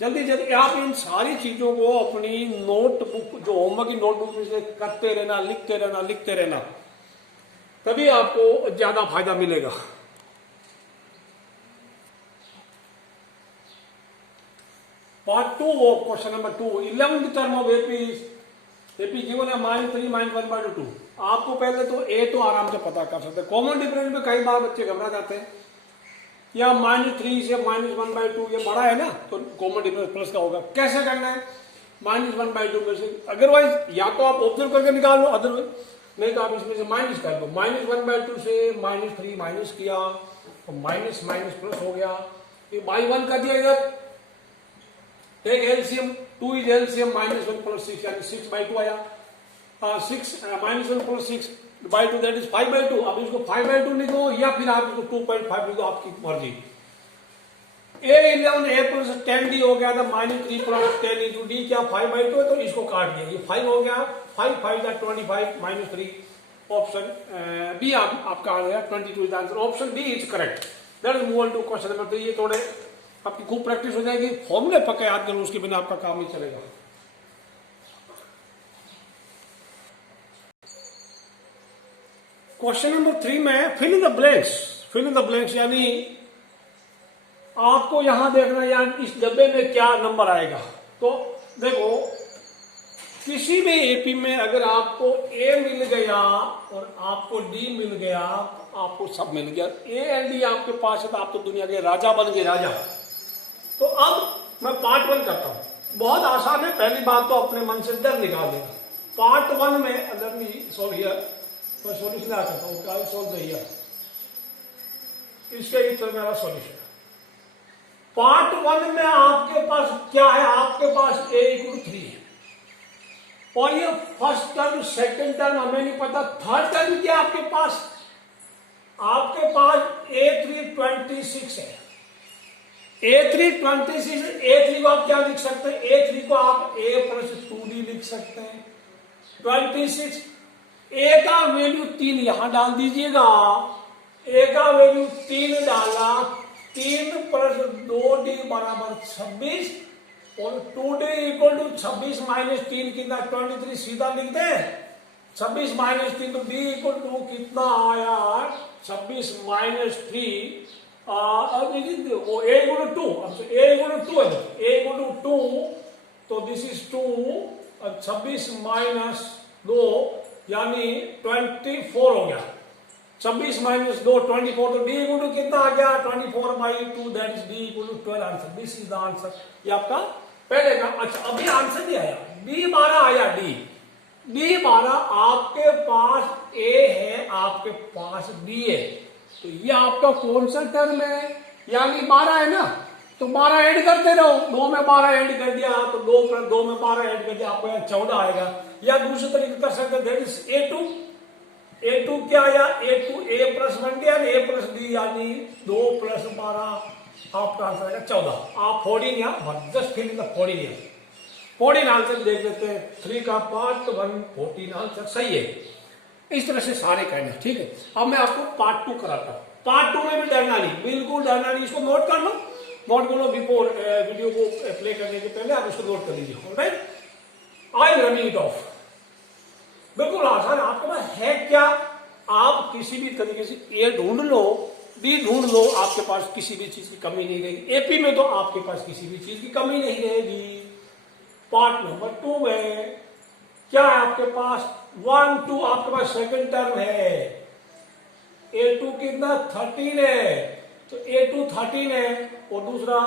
जल्दी जल्दी आप इन सारी चीजों को अपनी नोटबुक, जो होमवर्क की नोटबुक में से करते रहना, लिखते रहना, तभी आपको ज्यादा फायदा मिलेगा। Part 2 of question number 2, 11th term of AP given है -3 -1/2। आपको पहले तो ए तो आराम से पता कर सकते हैं। कॉमन डिफरेंस में कई बार बच्चे घबरा जाते हैं, या -3 से -1/2 ये बड़ा है ना, तो कॉमन डिफरेंस प्लस का होगा। कैसे करना है? -1/2 में से, अदरवाइज या तो आप ऑब्जर्व करके निकाल लो, अदरवाइज नहीं तो आप इसमें से माइनस कर लो। -1/2 से -3 माइनस किया तो माइनस माइनस प्लस हो गया, ये बाई 1 कर दिया इधर। टेक एलसीएम, 2 इज एलसीएम, -1 + 6 यानी 6/2 आया। 6 -1 + 6/2 दैट इज 5/2। अब इसको 5/2 लिखो या फिर आप इसको 2.5 लिखो, आपकी मर्जी। A11 A + 10D हो गया था, -3 + 10 × D क्या 5/2 है, तो इसको काट दिया, ये 5 हो गया। 5 5 = 25 -3। ऑप्शन बी आपका आ गया 22 is answer. Option B is correct. That is move on to question number 3। ये थोड़े आपकी खूब प्रैक्टिस हो जाएगी, फॉर्मूले पक्का याद करो, उसके बिना आपका काम नहीं चलेगा। क्वेश्चन नंबर 3 में fill in the blanks. Fill in the blanks यानी आपको यहां देखना, यानी इस डब्बे में क्या नंबर आएगा। तो देखो, किसी भी एपी में अगर आपको ए मिल गया और आपको डी मिल गया, आपको सब मिल गया, ए एंड डी आपके पास है, तो आप तो दुनिया के राजा बन गए, राजा। तो अब मैं पार्ट 1 करता हूं। बहुत आसान है। पहली बात तो अपने मन से डर निकाल देना। पार्ट 1 में अगर मी सॉल्व हियर, मैं सॉल्यूशन आ करता हूं, क्या सॉल्व हियर, इसके उत्तर मेरा सॉल्यूशन। पार्ट 1 में आपके पास क्या है? आपके पास a = 3 है, और ये फर्स्ट टर्म, सेकंड टर्म हमें नहीं पता, थर्ड टर्म क्या आपके पास? आपके पास A3 26 है। A3 26, A3 को आप क्या लिख सकते हैं? A3 को आप A + 2D लिख सकते हैं। 26, A का वैल्यू 3 यहां डाल दीजिएगा। A का वैल्यू 3 डाला, 3 + 2D = 26, और 2D = 26 - 3 कितना? 23। सीधा लिख दे 26 - 3, तो D = कितना आया? 26 - 3। अब देखिए A = 2, अब A = 2 है, A = 2, तो दिस इज 2, 26 - 2 यानी 24 हो गया। 26 - 2 24, तो D = कितना आ गया? 24/2, that is D = 12 answer. This is the answer. ये आपका पहले का। अच्छा, अभी आंसर नहीं आया, D12 आया। D12 आपके पास A है, आपके पास D है, तो ये आपका कौन सा टर्म है? यानी 12 है ना, तो 12 ऐड करते रहो। 2 में 12 ऐड कर दिया, तो 2 + 2 में 12 ऐड कर दिया, आपको यहाँ 14 आएगा। या दूसरे तरीके कर सकते हैं, दैट इज A2। A2 क्या आया? A2 A + 1D यानी A + D यानी 2 + 12, आपका आंसर आएगा 14। आप 14 यहाँ जस्ट फिल इन द 14 यहाँ। 14 आंसर देख लेते हैं। 3 का पार्ट 1 14 आंसर सही है। इस तरह से सारे कहना, ठीक है। अब मैं आपको पार्ट 2 कराता हूं। पार्ट 2 में भी डरना नहीं, बिल्कुल डरना नहीं। इसको नोट कर लो, नोट कर लो, बिफोर वीडियो को प्ले करने के पहले आप इसको नोट कर लीजिए। Alright, I am running it of. बिल्कुल आसान। आपके पास है क्या? आप किसी भी तरीके से ए ढूंढ लो, बी ढूंढ लो, आपके पास किसी भी चीज की कमी नहीं रहेगी। एपी में तो आपके पास किसी भी चीज की कमी नहीं रहेगी। पार्ट नंबर 2 में क्या है आपके पास? 1 2 आपके पास सेकंड टर्म है। A2 कितना? 13 है, तो A2 13 है, और दूसरा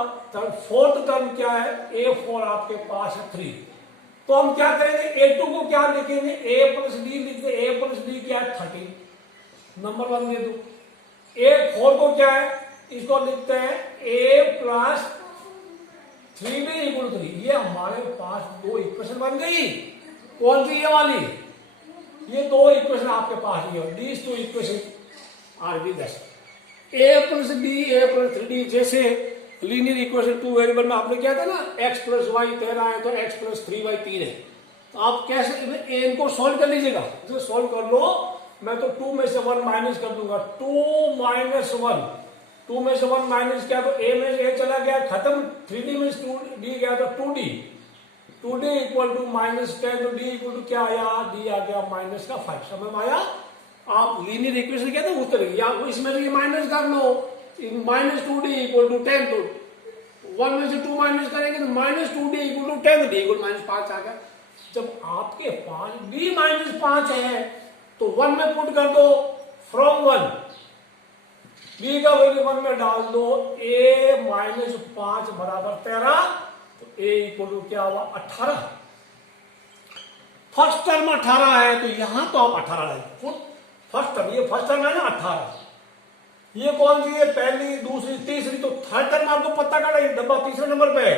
फोर्थ टर्म क्या है? A4 आपके पास है 3। तो हम क्या करेंगे? A2 को क्या लिखेंगे? A + D लिखते। A + D क्या है? 13। नंबर 1 दे दो। A4 को क्या है? इसको लिखते हैं A + 3D = 3। ये हमारे पास 2 इक्वेशन बन गई। कौन सी? ये वाली। ये 2 इक्वेशन आपके पास ही है। दीज 2 इक्वेशन आर बी दस। A plus D A plus 3d, जैसे लीनियर इक्वेशन 2 वेरिएबल में आपने क्या था ना, x प्लस वाई 13 है तो x प्लस 3y 3 है, तो आप कैसे इनको सॉल्व कर लीजिएगा, जो सॉल्व कर लो, मैं तो 2 में से 1 माइनस कर दूंगा, 2 माइनस 1, 2 में से 1 माइनस किया तो a में से a चला गया, खत्म, 3d में 2d गया तो 2d, 2d equal to minus 10, तो d इक्वल टू क्या आया, d आ गया माइनस का 5, समझ में आया। आप लीनियर इक्वेशन क्या था उत्तर, या इसमें भी माइनस कर लो, माइनस 2d इक्वल टू 10, तो 1 में से 2 माइनस करेंगे तो minus 2d equal to 10, d equal minus 5 आ गया। जब आपके पास d माइनस 5 है तो 1 में पुट कर दो, फ्रॉम 1 d का वैल्यू 1 में डाल दो, a माइनस 5 बराबर 13, तो a इक्वल टू क्या हुआ 18, फर्स्ट टर्म 18 है तो यहां तो आप 18 डालिए, फर्स्ट टर्म, ये फर्स्ट टर्म है ना 18, ये कौन सी है, पहली दूसरी तीसरी, तो थर्ड टर्म आपको पता करना है, डब्बा तीसरे नंबर पे है,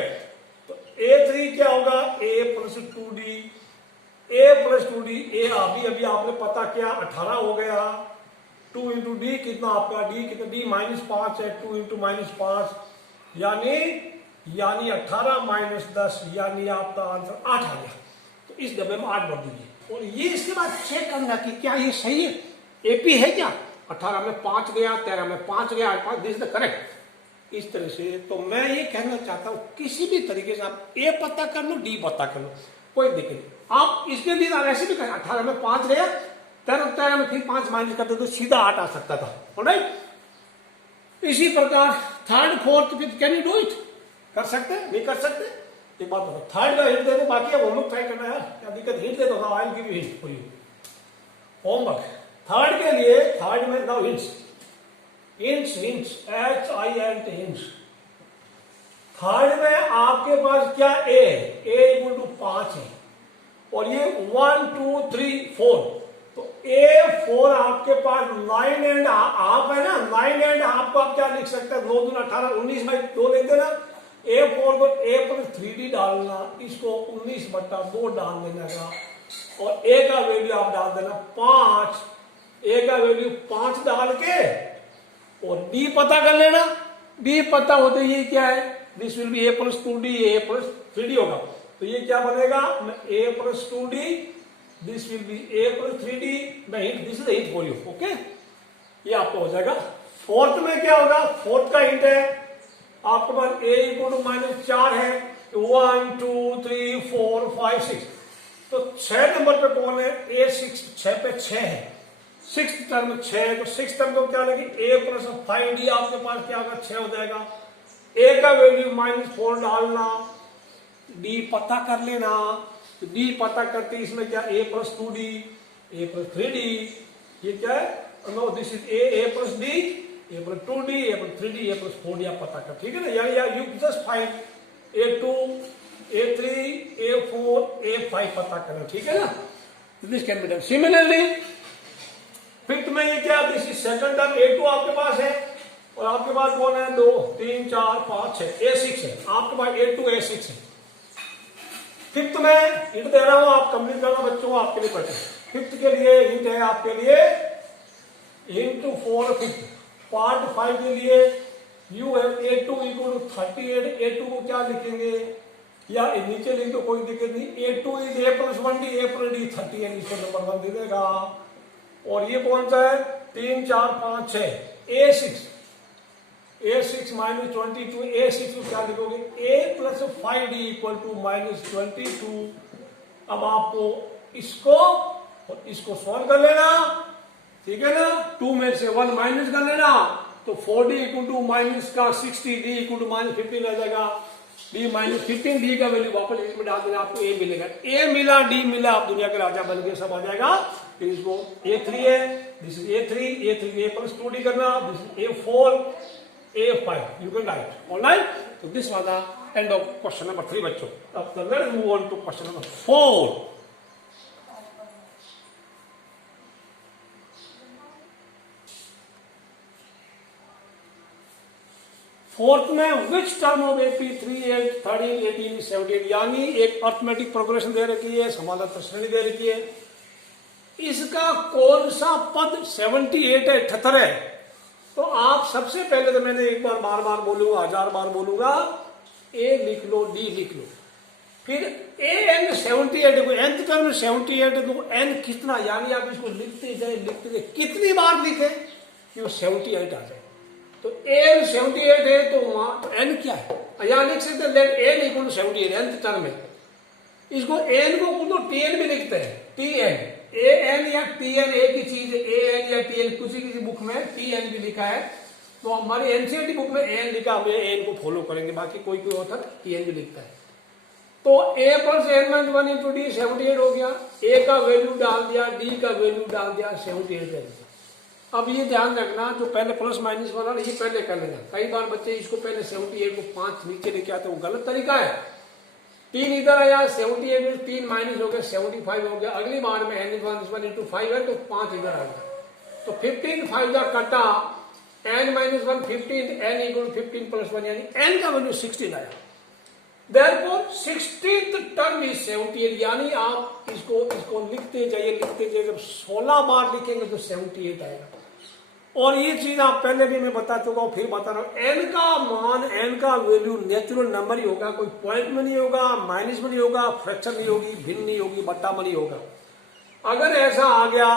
तो a3 क्या होगा, a plus 2d, a plus 2d, a अभी आपने पता किया 18 हो गया, 2 इंटू डी कितना आपका, d कितना, d माइनस 5 है, 2 इंटू माइनस 5 यानी 18 माइनस 10 यानी आपका आंसर 8 आ गया, तो इस डब्बे में 8 भर दीजिए, और ये इसके बाद चेक करना कि क्या ये सही है, एपी है क्या, 18 में 5 गया, 13 में 5 गया, 5 दिस द करेक्ट, इस तरह से। तो मैं ये कहना चाहता हूं किसी भी तरीके से आप ए पता कर लो, डी पता कर लो, कोई दिक्कत नहीं, आप इसके लिए ऐसे भी करें, 18 में 5 गया, 13 में फिर 5 माइनस करते तो सीधा 8 आ सकता था, ऑलराइट। इसी प्रकार third fourth fifth, can you do it, कर सकते हैं, नहीं कर सकते, एक बात बताओ, थर्ड का हिंट दे दो, बाकी अब होमवर्क ट्राई करना है, क्या दिक्कत, हिंट दे दो, I will give you hint for you, homework third के लिए, थर्ड में now hints, hints HINT hints, third में आपके पास क्या a इक्वल टू 5 है, और ये 1 2 3 4, तो a4 आपके पास 9 एंड हाफ है ना, 9 एंड हाफ को आप क्या लिख सकते हैं, 9 दूना 18, 19 बाई 2 लिख देना, a4 को a प्लस 3d डालना, इसको 19/2 डाल देना का, और a का वैल्यू आप डाल देना 5, a का वैल्यू 5 डाल के, और d पता कर लेना, d पता होते ये क्या है, this will be a plus 2d, a plus 3d होगा, तो ये क्या बनेगा, a plus 2d, this will be a plus 3d, मैं hint, this is hint for you, okay, ये आपको हो जाएगा। फोर्थ में क्या होगा, फोर्थ का हिंट है, आपके पास a इक्वल टू माइनस 4 है, 1 2 3 4 5 6, तो 6 नंबर पे कौन है, a6, 6 पे 6 है, 6th टर्म 6 है, तो 6th टर्म को क्या लगे, a प्लस 5d, आपके पास क्या होगा 6 हो जाएगा, a का वैल्यू -4 डालना, d पता कर लेना, तो d पता करके इसमें क्या, a plus 2d, a plus 3d, ये क्या है, no this is a plus d, a plus 2d, a plus 3d, a plus 4d, आप पता कर, ठीक है ना, या you just find a2 a3 a4 a5 पता करना, ठीक है ना, this can be done. Similarly fifth में ये क्या, this is second term, a2 आपके पास है, और आपके पास कौन है, 2 3 4 5 6, a6 है, आपके पास a2 a6 है। फिफ्थ में हिंट दे रहा हूं, आप कंप्लीट करना बच्चों, आपके लिए पढ़ते, फिफ्थ के लिए हिंट है आपके लिए, हिंट फॉर फिफ्थ, पार्ट 5 के लिए, you have a2 equal to 38, a2 को क्या लिखेंगे, या नीचे लिख दो, कोई दिक्कत नहीं, a2 is a plus 1d, a plus d 38, इसको नंबर 1 दे देगा, और ये कौन सा है, 3 4 5 6, a6 माइनस 22, a6 को क्या लिखोगे, a plus 5d equal to minus 22, अब आपको इसको और इसको सॉल्व कर लेना, ठीक है ना, 2 में से 1 माइनस कर लेना, तो 4d इक्वल टू माइनस का 60, d इक्वल टू माइनस 15 आ जाएगा, d माइनस 15, d का वैल्यू वापस इसमें डाल देना, आपको a मिलेगा, a मिला d मिला, आप दुनिया के राजा बन गए, सब आ जाएगा। फिर इसको a3 है, this is a3 a plus 2d करना, this is a4 a5, you can write, alright, so this was the end of question number 3 बच्चों। अब let's move on to question number 4। Fourth में विच टर्म ऑफ AP 3 8 13 18 17, यानी एक arithmetic progression दे रखी है, समानांतर श्रेणी दे रखी है, इसका कौन सा पद 78 है 78 है, तो आप सबसे पहले तो मैंने एक बार बार बार बोलूंगा, 1000 बार बोलूंगा, ए लिख लो, डी लिख लो, फिर ए एन 78 को nth टर्म 78 तो एन कितना, यानी आप इसको लिखते जाए कितनी बार लिखे कि वो 78 आ जाए। तो एन 78 है तो एन क्या है, यहां लिख सकते let n equal 78 nth term में। इसको एन को तो टी एन भी लिखते हैं, टी एन, ए एन या टी एन एक ही चीज है, ए एन या टी एन, किसी बुक में टी एन भी लिखा है, तो हमारी एनसीईआरटी बुक में एन लिखा, हम एन को फॉलो करेंगे, बाकी कोई ऑथर टी एन भी लिखता है। तो A plus N minus 1 into D 78 हो गया, ए का वैल्यू डाल दिया, डी का वैल्यू डाल दिया, 78 कर दिया। अब ये ध्यान रखना, जो पहले प्लस माइनस वाला ये पहले कर लेना। कई बार बच्चे इसको पहले 78 को 5 नीचे लेके आते, वो गलत तरीका है। 3 इधर आया, 78 में 3 माइनस हो गया, 75 हो गया। अगली बार में एन इज 1 इंटू 5 है तो 5 इधर आ गया, तो 15 5 का कटा, n minus 1 15, n equal 15 plus 1, यानी एन का वैल्यू 16 आया। Therefore 16th टर्म इज 78, यानी आप इसको लिखते जाइए, जब 16 बार लिखेंगे तो 78 आएगा। और ये चीज आप पहले भी मैं बता चुका हूं, फिर बता रहा हूं, एन का मान, एन का वैल्यू नेचुरल नंबर ही होगा, कोई पॉइंट में नहीं होगा, माइनस में नहीं होगा, फ्रैक्शन नहीं होगी, भिन्न नहीं होगी, बट्टा में नहीं होगा। अगर ऐसा आ गया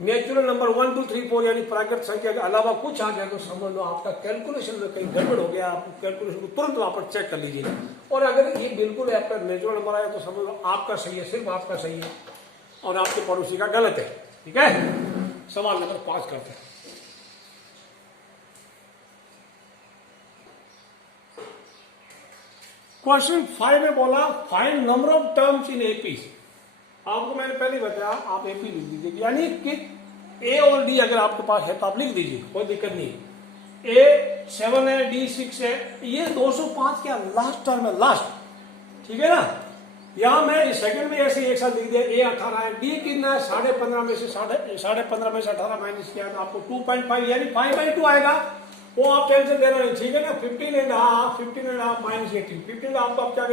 नेचुरल नंबर 1 2 3 4 यानी प्राकृत संख्या के अलावा कुछ आ गया तो समझ लो आपका कैलकुलेशन में कहीं गड़बड़ हो गया, आप कैलकुलेशन को तुरंत वहां पर चेक कर लीजिए। और अगर ये बिल्कुल आपका नेचुरल नंबर आया तो समझ लो आपका सही है, सिर्फ आपका सही है और आपके पड़ोसी का गलत है। ठीक है, सवाल नंबर 5 करते हैं। क्वेश्चन 5 में बोला find number of terms in AP. आपको मैंने पहले बताया आप एपी लिख दीजिए, यानी कि ए और डी अगर आपके पास है तो आप लिख दीजिए, कोई दिक्कत नहीं। ए 7 है, डी 6 है, ये 205 क्या लास्ट टर्म है, लास्ट। ठीक है ना, यहां मैं सेकंड में ऐसे एक साथ लिख दिया, ए 18 है, डी कितना है 15.5 में से 15.5 में से 18 माइनस किया तो आपको 2.5 यानी 5/2 आएगा। वो आप टेंशन देना नहीं, ठीक है ना। 15.5 माइनस 18, 15 आपको आप क्या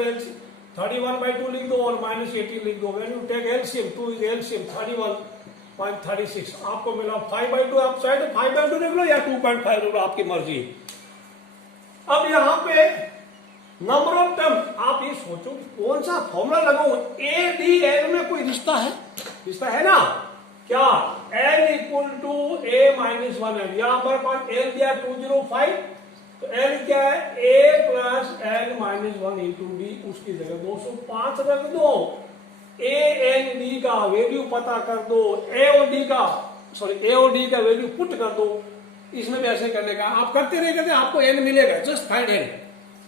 31/2 लिख दो और माइनस 18 लिख दो। When you take LCM, 2 is LCM, 31.36 आपको मिला 5/2। आप चाहे तो 5/2 लिख लो या 2.5 लिख लो, आपकी मर्जी। अब यहाँ पे नंबर ऑफ टर्म, आप ये सोचो कौन सा फॉर्मूला लगाओ, ए डी एन में कोई रिश्ता है, रिश्ता है ना क्या, n equal to a minus 1 है। यहां पर कौन एल दिया 205, तो एल क्या है a plus N minus 1 into d, उसकी जगह 205 रख दो। ए एन डी का वैल्यू पता कर दो, ए और डी का वैल्यू पुट कर दो। इसमें भी ऐसे करने का आप करते रहेंगे, आपको एन मिलेगा, जस्ट फाइंड एन।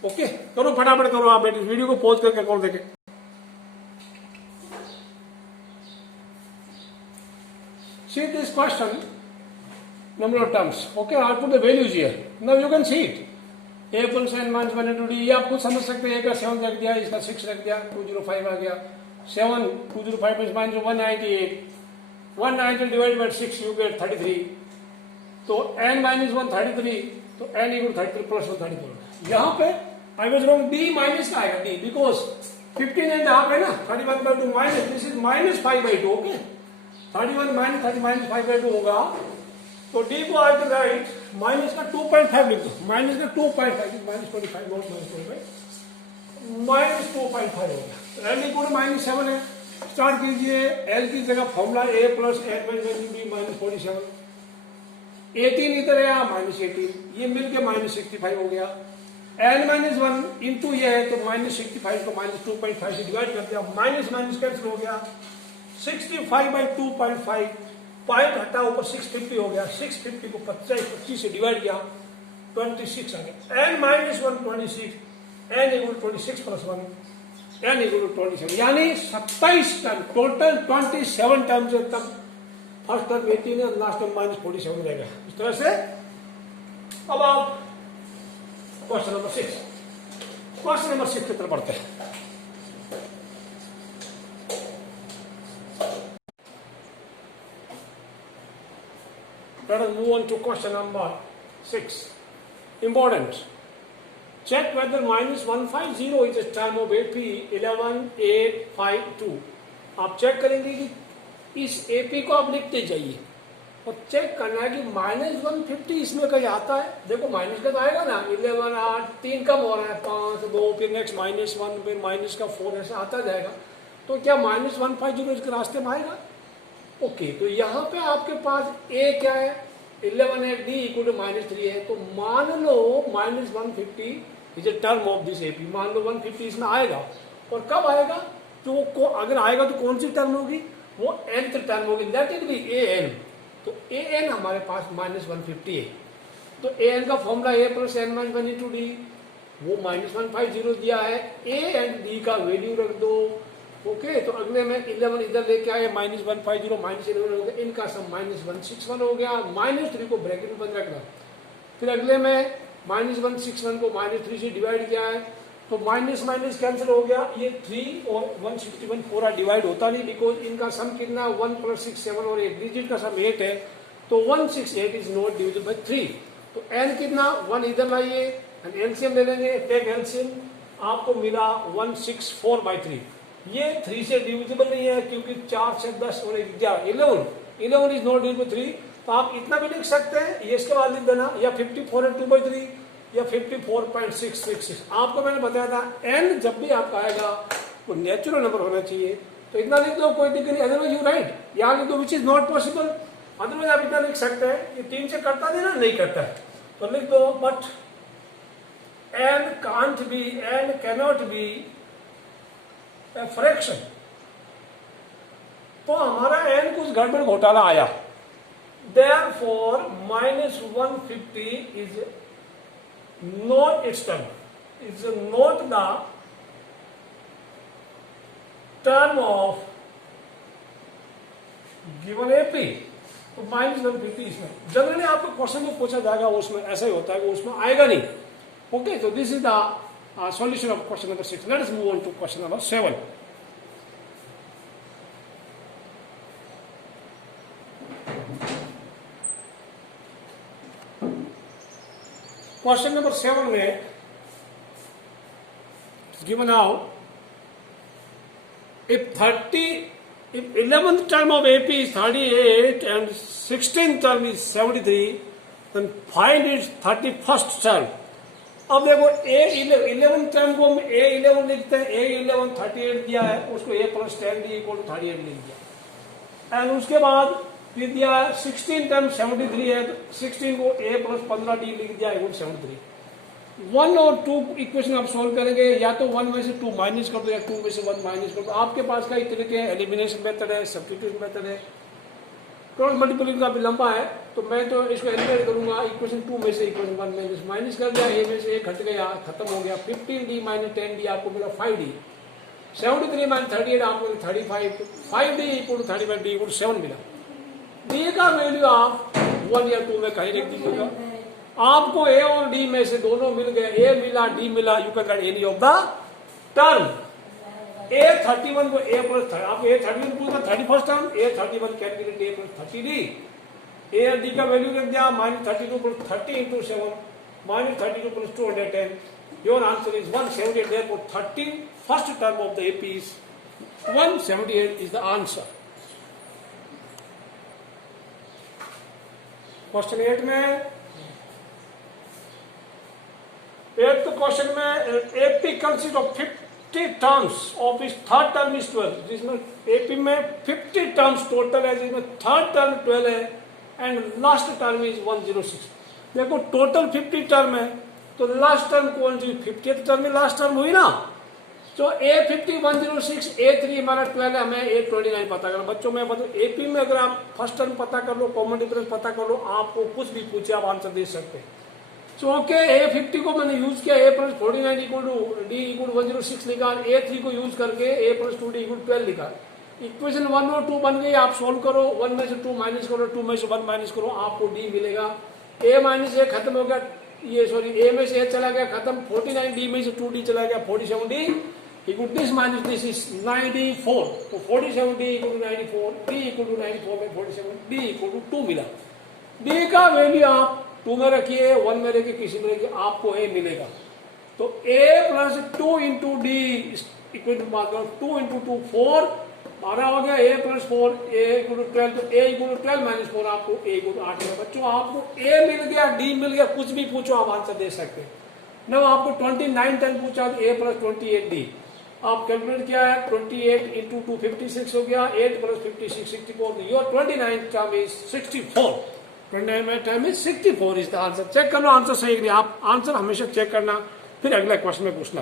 ओके, करो फटाफट करो, आप बेटे वीडियो को पॉज करके करो, देखें। See this question, number of terms. Okay, I'll put the values here. Now you can see it. A plus n minus 1 into d, ये आप खुद समझ सकते हैं। A का 7 रख दिया, इसका 6 रख दिया, 205 आ गया। 7 205 plus minus 198, 190 divided by 6 you get 33. तो n minus 1 33, तो n equal 33 plus 1 34। यहाँ पे I was wrong, d minus का आएगा, d because 15.5 है ना, 31/2 minus, this is minus 5/2, okay। 31 minus 30 minus 5/2 होगा, तो डी को आज राइट माइनस का 2.5 लिख दो, माइनस का 2.5 माइनस 25 नॉट माइनस 25 माइनस 2.5 हो गया। एल इक्वल माइनस 7 है, स्टार्ट कीजिए। एल की जगह formula A plus N minus D minus 47, 18 इधर है माइनस 18, ये मिलके माइनस 65 हो गया। एन माइनस 1 इंटू ये है तो माइनस 65 को माइनस 2.5 से डिवाइड कर दिया, माइनस माइनस कैंसिल हो गया। 65/2.5, पॉइंट हटा ऊपर 650 हो गया, 650 को 25 से डिवाइड किया, 26 आ गया। n minus 1 26, n equal 26 plus 1, n equal 27, यानी 27 टर्म, टोटल 27 टर्म से तब फर्स्ट टर्म 18 है, लास्ट टर्म माइनस 47 रहेगा। इस तरह से अब आप क्वेश्चन नंबर 6 की तरफ बढ़ते हैं। Let us move on to question number 6. Important. Check whether minus 150 is a term of AP 11852. आप चेक करेंगे कि इस AP को आप लिखते जाइए और चेक करना है कि -150 इसमें कहीं आता है। देखो माइनस का तो आएगा ना, 11 8 3 कम हो रहा है, 5 2 फिर नेक्स्ट -1 फिर माइनस का 4 ऐसा आता जाएगा। तो क्या -150 इसके रास्ते में आएगा? ओके, तो यहाँ पे आपके पास ए क्या है, 11 है, डी इक्वल टू -3 है। तो मान लो -150 is a term of this AP, मान लो 150 इसमें आएगा। और कब आएगा? तो अगर आएगा तो कौन सी टर्म होगी? वो nth टर्म होगी, let it be A N. तो ए एन हमारे पास -150 है। तो ए एन का formula A plus N minus 1 into D, वो -150 दिया है। ए एंड डी का वैल्यू रख दो। ओके, तो अगले में 11 इधर लेके आए, -150 -11 हो गया, इनका सम -161 हो गया। -3 को ब्रैकेट में बंद रखना। फिर अगले में -161 को -3 से डिवाइड किया है, तो माइनस माइनस कैंसिल हो गया, ये 3 और 161 पूरा डिवाइड होता नहीं, बिकॉज इनका सम कितना, 1 + 6 7 और एक डिजिट का सम 8 है। तो 168 इज नॉट डिविजिबल बाय 3। तो n कितना, 1 इधर लाइए, एलसीएम ले लेंगे, टेक एलसीएम, आपको मिला 164/3। ये 3 से डिविजिबल नहीं है, क्योंकि 4 से 10 और 11 11 इज नॉट डिविजिबल 3। तो आप इतना भी लिख सकते हैं, ये इसके बाद लिख देना, या 54 है 2/3 या 54.666। आपको मैंने बताया था n जब भी आपका आएगा वो नेचुरल नंबर होना चाहिए। तो इतना लिख दो, कोई दिक्कत नहीं। अदरवाइज यू राइट, यहाँ लिख दो which is not possible. Otherwise आप इतना लिख सकते हैं, ये 3 से करता नहीं ना, नहीं करता है, तो लिख दो but n can't be, n cannot be a fraction. तो हमारा n कुछ गड़बड़ घोटाला आया, therefore -150 is not its term, it's not the term of given AP। तो -150 इसमें जनरली आपको क्वेश्चन जो पूछा जाएगा उसमें ऐसा ही होता है कि उसमें आएगा नहीं। ओके, तो this is the solution of question number 6। Let us move on to question number 7। Question number 7 में given now, if 11th term of AP is 38 and 16th term is 73, then find its 31st term। अब देखो A11 term को हम A11 लिखते हैं, A11 38 दिया है, उसको A + 10D = 38 लिख दिया। एंड उसके बाद फिर दिया 16 टर्म 73 है, तो 16 को A + 15D लिख दिया, 73। 1 और 2 इक्वेशन आप सोल्व करेंगे, या तो 1 में से 2 माइनस कर दो या 2 में से 1 माइनस कर दो। आपके पास कई तरीके हैं, एलिमिनेशन मेथड है, सब्स्टिट्यूशन मेथड है, क्रॉस मल्टीप्लिकेशन का भी लंबा है। तो मैं तो इसको एलिमिनेट करूंगा, इक्वेशन 2 में से इक्वेशन 1 में माइनस कर दिया, A में से 1 घट गया, खत्म हो गया। 15D - 10D आपको मिला 5D, 73 - 38 आपको मिला 35, 5D = 35D = 7 मिला। D का वैल्यू आप 1 या 2 में कहीं रख दीजिएगा। आपको A और D में से दोनों मिल गए, A मिला, D मिला, you can write any of the term. A31 को A + 30, आपको A31 पूछा 31st टर्म, A31 can be written A + 30D। A और D का वैल्यू रख दिया, -32 + 30 × 7, -32 + 210। Your answer is 178। therefore 31st term of the AP is 178 is the answer। Question 8 में, 8th question में AP consist of 50 terms, of इस third term is 12, जिसमें AP में 50 terms total है, जिसमें थर्ड टर्म 12 है एंड लास्ट टर्म इज 106। देखो total 50 term है, तो लास्ट टर्म कौन सी, 50th टर्म में लास्ट टर्म हुई ना। तो A50 106, A3 हमारा 12 है, हमें A29 पता करना। बच्चों में मतलब AP में अगर आप फर्स्ट टर्म पता कर लो, कॉमन डिफरेंस पता कर लो, आपको कुछ भी पूछे आप आंसर दे सकते हैं। सो ओके, A50 को मैंने यूज किया, A + 49 = D = 106 लिखा। A3 को यूज करके A + 2D = 12 लिखा। इक्वेशन 1 और 2 बन गई, आप सोल्व करो, 1 में से 2 माइनस करो, 2 में से 1 माइनस करो, आपको D मिलेगा। A - A खत्म हो गया, ये सॉरी A में से A चला गया, खत्म। 49, D में से 2D चला गया, 47D = this minus this is 94। तो 47D = 94, D = 94 में 47D = 2 मिला। D का वैल्यू आप 2 में रखिए, 1 में रखिए, किसी में रखिए, आपको A मिलेगा। तो A + 2 × D = 2 × 2 4, 12 हो गया, a plus 4 a equal to 12, तो a इक्वल टू 12 माइनस 4 आपको a इक्वल टू 8 है। बच्चों आपको a मिल गया, d मिल गया, कुछ भी पूछो आप आंसर दे सकते हैं ना। आपको 29 10 पूछा तो a प्लस 28d, आप कैलकुलेट किया है 28 इंटू 2 56 हो गया, 8 plus 56 64, your 29 term is 64, 29 term is 64 is the answer. Check करना आंसर सही है, आप आंसर हमेशा चेक करना, फिर अगला क्वेश्चन में पूछना।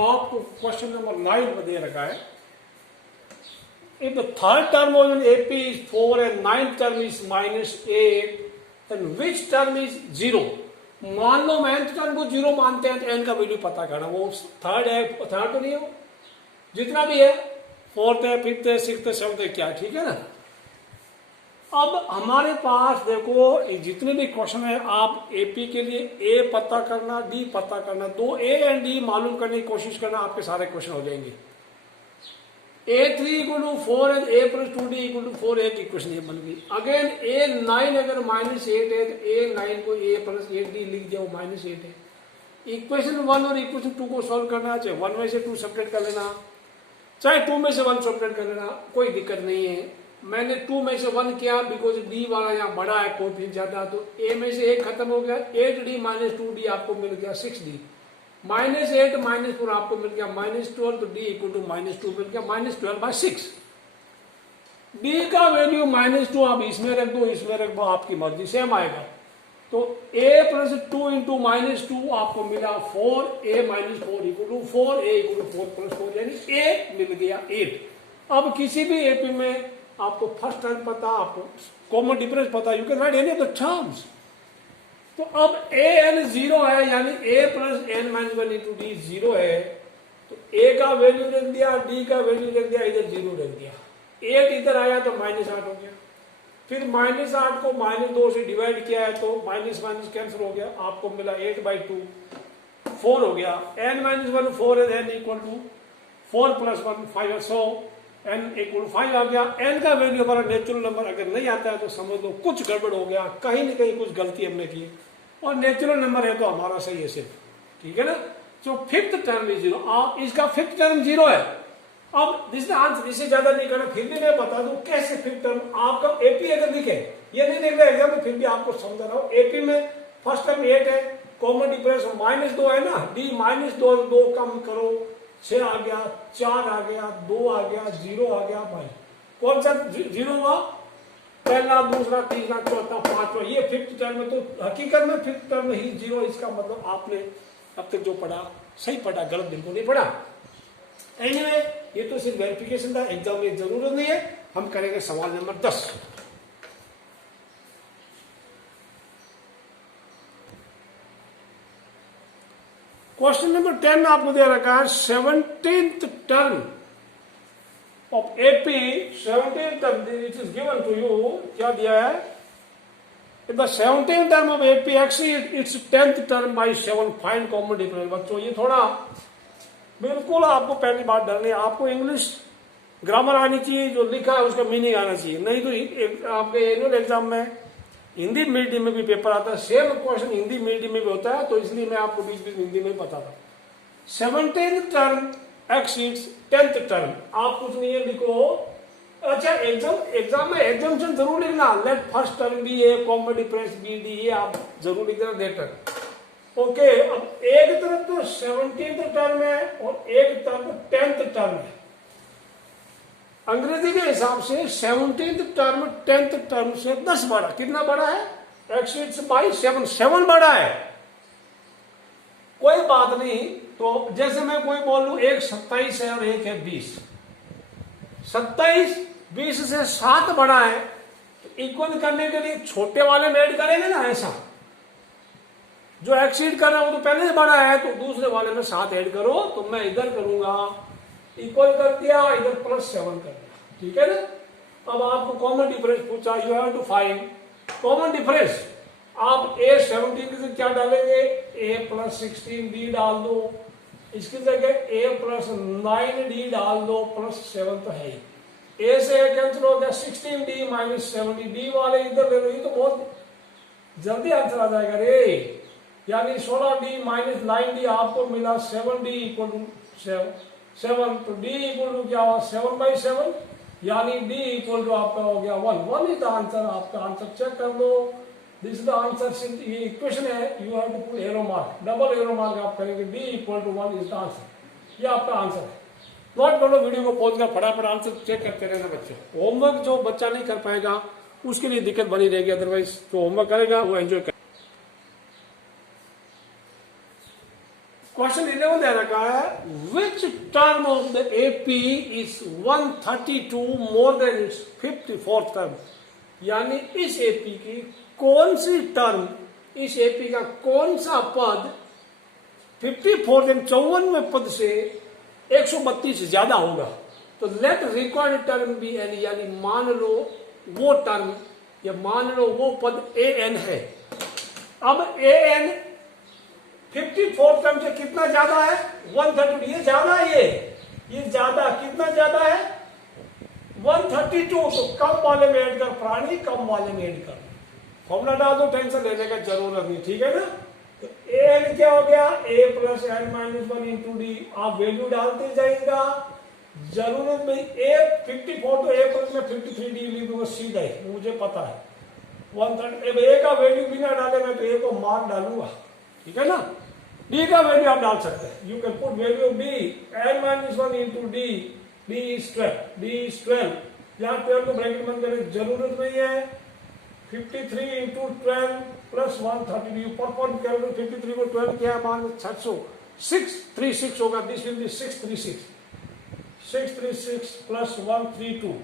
आपको क्वेश्चन नंबर 9 में दे रखा है, if the third term of an AP is 4 and ninth term is -8, then which term is 0? मान लो मैं nth टर्म को 0 मानते हैं तो n का वैल्यू पता करना, वो थर्ड है, थर्ड तो नहीं हो, जितना भी है, फोर्थ है, फिफ्थ है, सिक्स्थ है, सेवंथ है, क्या ठीक है ना। अब हमारे पास देखो जितने भी क्वेश्चन है, आप एपी के लिए ए पता करना, डी पता करना, दो ए एंड डी मालूम करने की कोशिश करना, आपके सारे क्वेश्चन हो जाएंगे। A3 इक्वल टू 4 है, a plus 2d equal to 4, एक इक्वेशन ये बन गई। अगेन A9 अगर -8 है तो A9 को a प्लस 8d लिख दिया, वो -8 है। इक्वेशन 1 और इक्वेशन 2 को सॉल्व करना, चाहे 1 में से 2 सब्ट्रैक्ट कर लेना, चाहे 2 में से 1 सब्ट्रैक्ट कर लेना, कोई दिक्कत नहीं है। मैंने 2 में से 1 किया बिकॉज d वाला यहाँ बड़ा है, कोएफिशिएंट ज्यादा, तो a में से 1 खत्म हो गया, 8d माइनस 2d आपको मिल गया 6d, -8 -4 आपको मिल गया -12, तो d इक्वल टू -2 मिल गया, -12/6। d का वैल्यू -2 आप इसमें रख दो, इसमें रख दो, आपकी मर्जी, सेम आएगा। तो a प्लस 2 इंटू -2 आपको मिला 4, a minus 4 equal to 4, a equal to 4 plus 4, यानी a मिल गया 8। अब किसी भी एपी में आपको फर्स्ट टर्म पता, आपको कॉमन डिफरेंस पता, you can write any of the terms. तो अब a n 0 है, यानी a plus n minus 1 into D 0 है, तो a का वैल्यू रख दिया, d का वैल्यू रख दिया, इधर 0 रख दिया, 8 इधर आया तो -8 हो गया, फिर -8 को -2 से डिवाइड किया है तो माइनस माइनस कैंसिल हो गया, आपको मिला 8/2, 4 हो गया, n माइनस 1 4 है, n equal to 4 plus 1 5, so n equal 5 आ गया। n का वैल्यू हमारा नेचुरल नंबर अगर नहीं आता है तो समझ लो कुछ गड़बड़ हो गया, कहीं ना कहीं कुछ गलती हमने की, और नेचुरल नंबर है तो हमारा सही है सिर्फ, ठीक है ना। तो फिफ्थ टर्म इज 0, इसका फिफ्थ टर्म 0 है। अब दिस आंसर, इससे ज्यादा नहीं करना, फिर भी मैं बता दूं कैसे फिफ्थ टर्म आपका एपी अगर लिखे, ये नहीं देख रहे एग्जाम में, फिर भी आपको समझा रहा हूं। एपी में फर्स्ट टर्म 8 है, कॉमन डिफरेंस -2 है ना, डी -2 कम करो, 6 आ गया, 4 आ गया, 2 आ गया, 0 आ गया, भाई कौन सा 0 हुआ, पहला, दूसरा, तीसरा, चौथा, पांचवा, ये फिफ्थ टर्म में। तो हकीकत में फिफ्थ टर्म में ही 0, इसका मतलब आपने अब तक जो पढ़ा सही पढ़ा, गलत बिल्कुल नहीं पढ़ा। एनीवे ये तो सिर्फ वेरिफिकेशन था, एग्जाम में जरूरत नहीं है। हम करेंगे सवाल नंबर 10। क्वेश्चन नंबर 10 में आपको दे रखा है 17th term of AP, 17th term which is given to you, क्या दिया है, the 17th term of AP exceed its 10th term by 7, find common difference. बच्चों ये थोड़ा बिल्कुल आपको पहली बात डरनी, आपको इंग्लिश ग्रामर आनी चाहिए, जो लिखा है उसका मीनिंग आना चाहिए, नहीं तो आपके एनुअल एग्जाम में हिंदी मीडियम में भी पेपर आता है, सेम क्वेश्चन हिंदी मीडियम में भी होता है, तो इसलिए मैं आपको बीच बीच हिंदी में बताता हूं। 17th term exceeds 10th term, आप कुछ नहीं है लिखो। अच्छा एग्जाम में एग्जाम्पशन जरूर लिखना, लेट फर्स्ट टर्म बी ए, कॉमन डिफरेंस बी डी, ये आप जरूर लिख देना लेटर। ओके, अब एक तरफ तो 17th टर्म है और एक तरफ 10th टर्म है। अंग्रेजी के हिसाब से 17th टर्म 10th टर्म से 10 बड़ा, कितना बड़ा है, एक्सीड्स बाय 7, 7 बड़ा है। कोई बात नहीं, तो जैसे मैं कोई बोल लू एक 27 है और एक है 20, 27 20 से 7 बड़ा है, तो इक्वल करने के लिए छोटे वाले में ऐड करेंगे ना, ऐसा जो एक्सीड कर रहा है वो तो पहले से बड़ा है, तो दूसरे वाले में 7 ऐड करो, तो मैं इधर करूंगा इक्वल कर दिया, इधर +7 कर दिया, ठीक है ना। अब आपको कॉमन डिफरेंस पूछा, you have to find common difference. आप a 17 से क्या डालेंगे, a + 16d डाल दो, इसकी जगह a + 9d डाल दो, +7 तो है ही, a से कैंसिल हो गया, 16d - 70, d वाले इधर ले लो, ये तो बहुत जल्दी आंसर आ जाएगा रे, यानी 16d माइनस 9d आपको मिला 7d इक्वल टू 7, तो d इक्वल टू क्या हुआ 7/7, यानी d इक्वल टू आपका हो गया 1। 1 इज द आंसर। आपका आंसर चेक कर लो, दिस इज द आंसर। ये इक्वेशन है, you have to put arrow mark, double arrow mark आप करेंगे, d equal to 1 is the answer. ये आपका आंसर है। नोट कर लो, वीडियो को पहुंच गया, फटाफट आंसर चेक करते रहना बच्चे। होमवर्क जो बच्चा नहीं कर पाएगा उसके लिए दिक्कत बनी रहेगी, अदरवाइज जो होमवर्क करेगा वो एंजॉय करेगा। क्वेश्चन 11 दे रखा है, which term of the AP is 132 more than it's 54th term, यानी इस एपी की कौन सी टर्म, इस एपी का कौन सा पद 54वें पद से 132 से ज्यादा होगा। तो let required term b n, यानी मान लो वो टर्म या मान लो वो पद ए एन है। अब ए एन 54 टर्म से कितना ज्यादा है 132, ये ज्यादा है, ये ज्यादा कितना ज्यादा है 132, तो कम वाले में ऐड कर प्राणी, कम वाले में ऐड कर। फॉर्मूला डाल दो, टेंशन लेने का जरूरत नहीं, ठीक है ना। तो ए एन क्या हो गया a plus N minus 1 into d, आप वैल्यू डालते जाएगा, जरूरत नहीं। ए 54 तो ए प्लस में 53 डी लिख दूंगा सीधा ही, मुझे पता है 130। ए का वैल्यू बिना डाले मैं तो ए को मार्क डालूंगा, ठीक है ना। डी का वैल्यू आप डाल सकते हैं, you can put value of d n minus 1 into d, d is 12, यहाँ 12 को ब्रैकेट बंद करने की जरूरत नहीं है। 53 into 12 plus 130, you perform calculate 53 को 12 किया मान 600, 636 होगा, दिस विल बी 636 प्लस 132।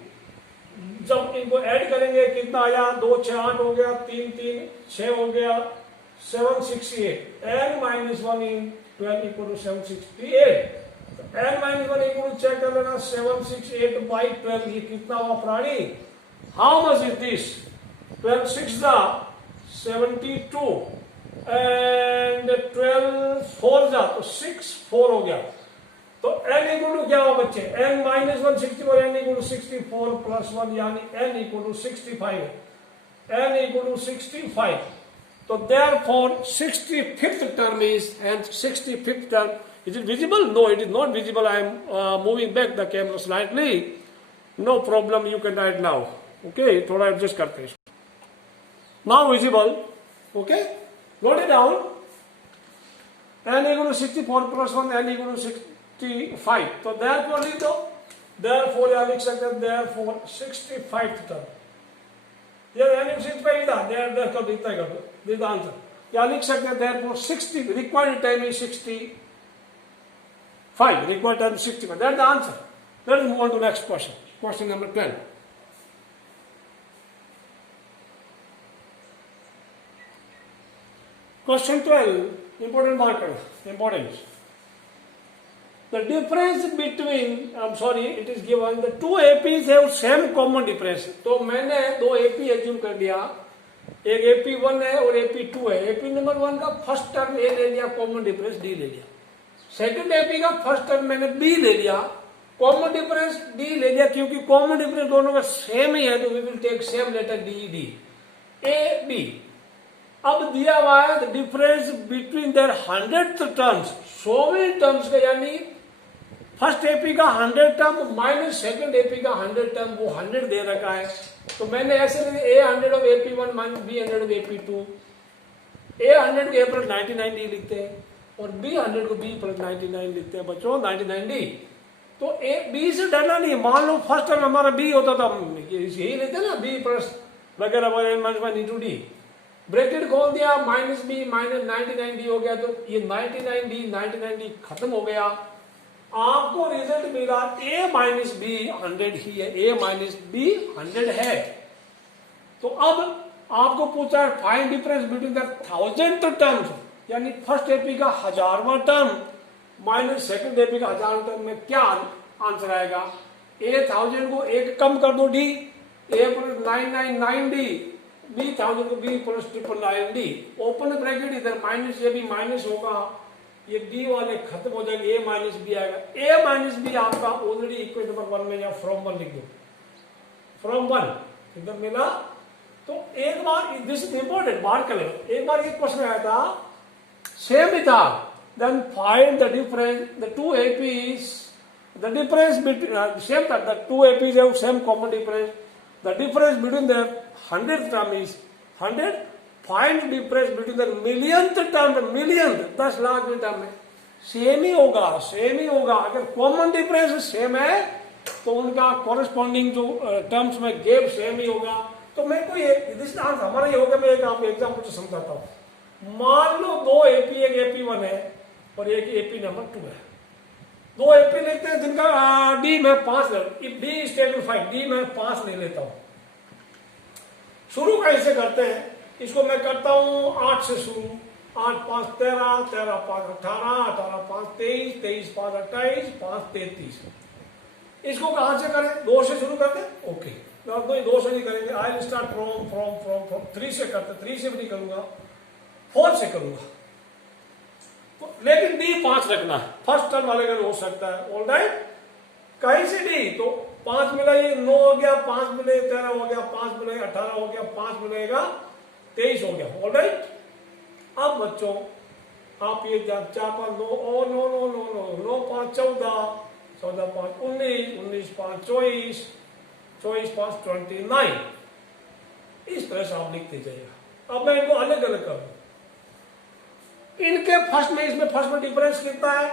जब इनको ऐड करेंगे कितना आया 2 6 8 हो गया, 3 3 6 हो गया, 768, n minus 1 in 12 equal to 768, n minus 1 equal to check कर लेना 768/12, ये कितना हुआ प्राणी, हाउ मच इज दिस, 12 6 जा 72 एंड 12 4 जा तो 64 हो गया। तो n इक्वल टू क्या हुआ बच्चे, n minus 1 64, n equal to 64 plus 1, यानी n equal to 65, n equal to 65। So therefore 65th term is, and 65th term, is it visible? No, it is not visible. I am moving back the camera slightly. No problem, you can write now. Okay, थोड़ा adjust करते हैं। Now visible. Okay, note it down. n equal to 64 plus 1, n equal to 65. तो therefore लिख दो, therefore यहाँ लिख सकते हैं, therefore 65th term। ये n 65 इधर, there कर देता है, कर दो, this is the answer। क्या लिख सकते हैं, therefore 60 required time is 65, required time is 65, that's the answer। Let us move on to next question, question number 12। Question 12, important marker, importance। The difference between, I'm sorry, it is given the two APs have same common difference। तो मैंने दो AP assume कर दिया, एक AP1 है और AP2 है। AP number 1 का फर्स्ट टर्म A ले लिया, कॉमन डिफरेंस D ले लिया। सेकंड AP का फर्स्ट टर्म मैंने B ले लिया, कॉमन डिफरेंस D ले लिया, क्योंकि कॉमन डिफरेंस दोनों का सेम ही है तो we will take same letter D, AB। अब दिया हुआ है the difference between their 100th terms, 100वें टर्म्स का, यानी फर्स्ट एपी का 100 टर्म माइनस सेकंड एपी का 100 टर्म, वो 100 दे रखा है। तो मैंने ऐसे A100 of AP1 minus B100 of AP2, A100 को A प्लस 99D लिखते हैं और B100 को B प्लस 99 लिखते हैं बच्चों, 99D। तो B से डरना नहीं, मान लो फर्स्ट टर्म हमारा B होता था, यही लेते ना B प्लस वगैरह वगैरह माइनस 1 इंटू D, ब्रैकेट खोल दिया, माइनस B माइनस 99D हो गया, तो ये 99D खत्म हो गया। आपको रिजल्ट मिला A माइनस B 100 ही है, A माइनस B 100 है। तो अब आपको पूछा है find difference between the 1000th terms, यानी फर्स्ट एपी का 1000वां टर्म माइनस सेकंड एपी का 1000 टर्म में क्या आंसर आएगा। A1000 को एक कम कर दो D, A plus 999D, B1000 को B plus 999D, open bracket, इधर माइनस ये भी माइनस होगा, ये D वाले खत्म हो जाएंगे, A माइनस बी आएगा। A माइनस बी आपका ऑलरेडी इक्वेशन नंबर 1 में, या फ्रॉम 1 लिख दो, फ्रॉम 1 इधर मिला। तो एक बार, दिस इज इंपॉर्टेंट, बार कर लो, एक बार ये क्वेश्चन आया था सेम ही था, then find the difference, the two APs, the difference between same था, the two APs have same common difference, the difference between their 100th term is 100, find difference between the millionth term, millionth 10 lakh में term है, same ही होगा, same ही होगा। अगर common difference same है तो उनका corresponding जो टर्म्स में गैप सेम ही होगा। तो मैं कोई हमारा ये होगा, मैं एक आपको एग्जाम्पल से समझाता हूँ। मान लो दो एपी, एक एपी 1 है और एक एपी नंबर 2 है। दो एपी लेते हैं जिनका डी में 5, if D is table 5, D में 5 ले लेता हूं। शुरू कैसे करते हैं, इसको मैं करता हूं 8 से शुरू, 8 5 13, 13 5 18, 18 5 23, 23 5 28, 5 33। इसको कहां से करें, 2 से शुरू करते हैं, ओके। कोई 2 से नहीं करेंगे, आई विल स्टार्ट फ्रॉम 3 से करते, 3 से भी नहीं करूंगा, 4 से करूंगा। लेकिन डी 5 रखना है, फर्स्ट टर्म वाले का हो सकता है, ऑल राइट। कहीं से डी तो 5 मिला, ये 9 हो गया, 5 मिले 13 हो गया, 5 मिले 18 हो गया, 5 मिलेगा 23 हो गया, ऑल राइट। अब बच्चों आप ये 4 5 9 और 9 9 9 9 9 5 14, 14 5 19, 19 5 24, 24 5 29, इस तरह से आप लिखते जाइएगा। अब मैं इनको अलग अलग करूं, इनके फर्स्ट में, इसमें फर्स्ट में डिफरेंस कितना है,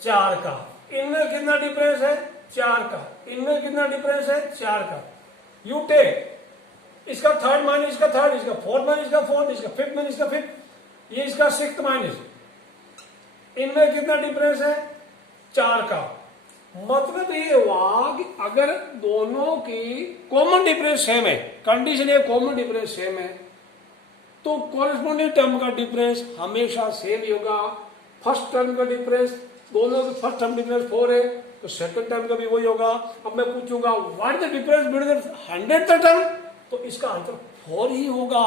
4 का, इनमें कितना डिफरेंस है, 4 का, इनमें कितना डिफरेंस है, 4 का। यू टेक इसका थर्ड माइनस इसका थर्ड, इसका फोर्थ माइनस इसका फोर्थ, इसका फिफ्थ माइनस इसका फिफ्थ, ये इसका सिक्स्थ माइनस, इनमें कितना डिफरेंस है, 4 का। मतलब ये हुआ कि अगर दोनों की कॉमन डिफरेंस सेम है, कंडीशन है कॉमन डिफरेंस सेम है, तो कॉरेस्पॉन्डिंग टर्म का डिफरेंस हमेशा सेम ही होगा। फर्स्ट टर्म का डिफरेंस, दोनों का फर्स्ट टर्म डिफरेंस 4 है तो सेकंड टर्म का भी वही होगा। अब मैं पूछूंगा what the difference between 100th term, तो इसका आंसर 4 ही होगा।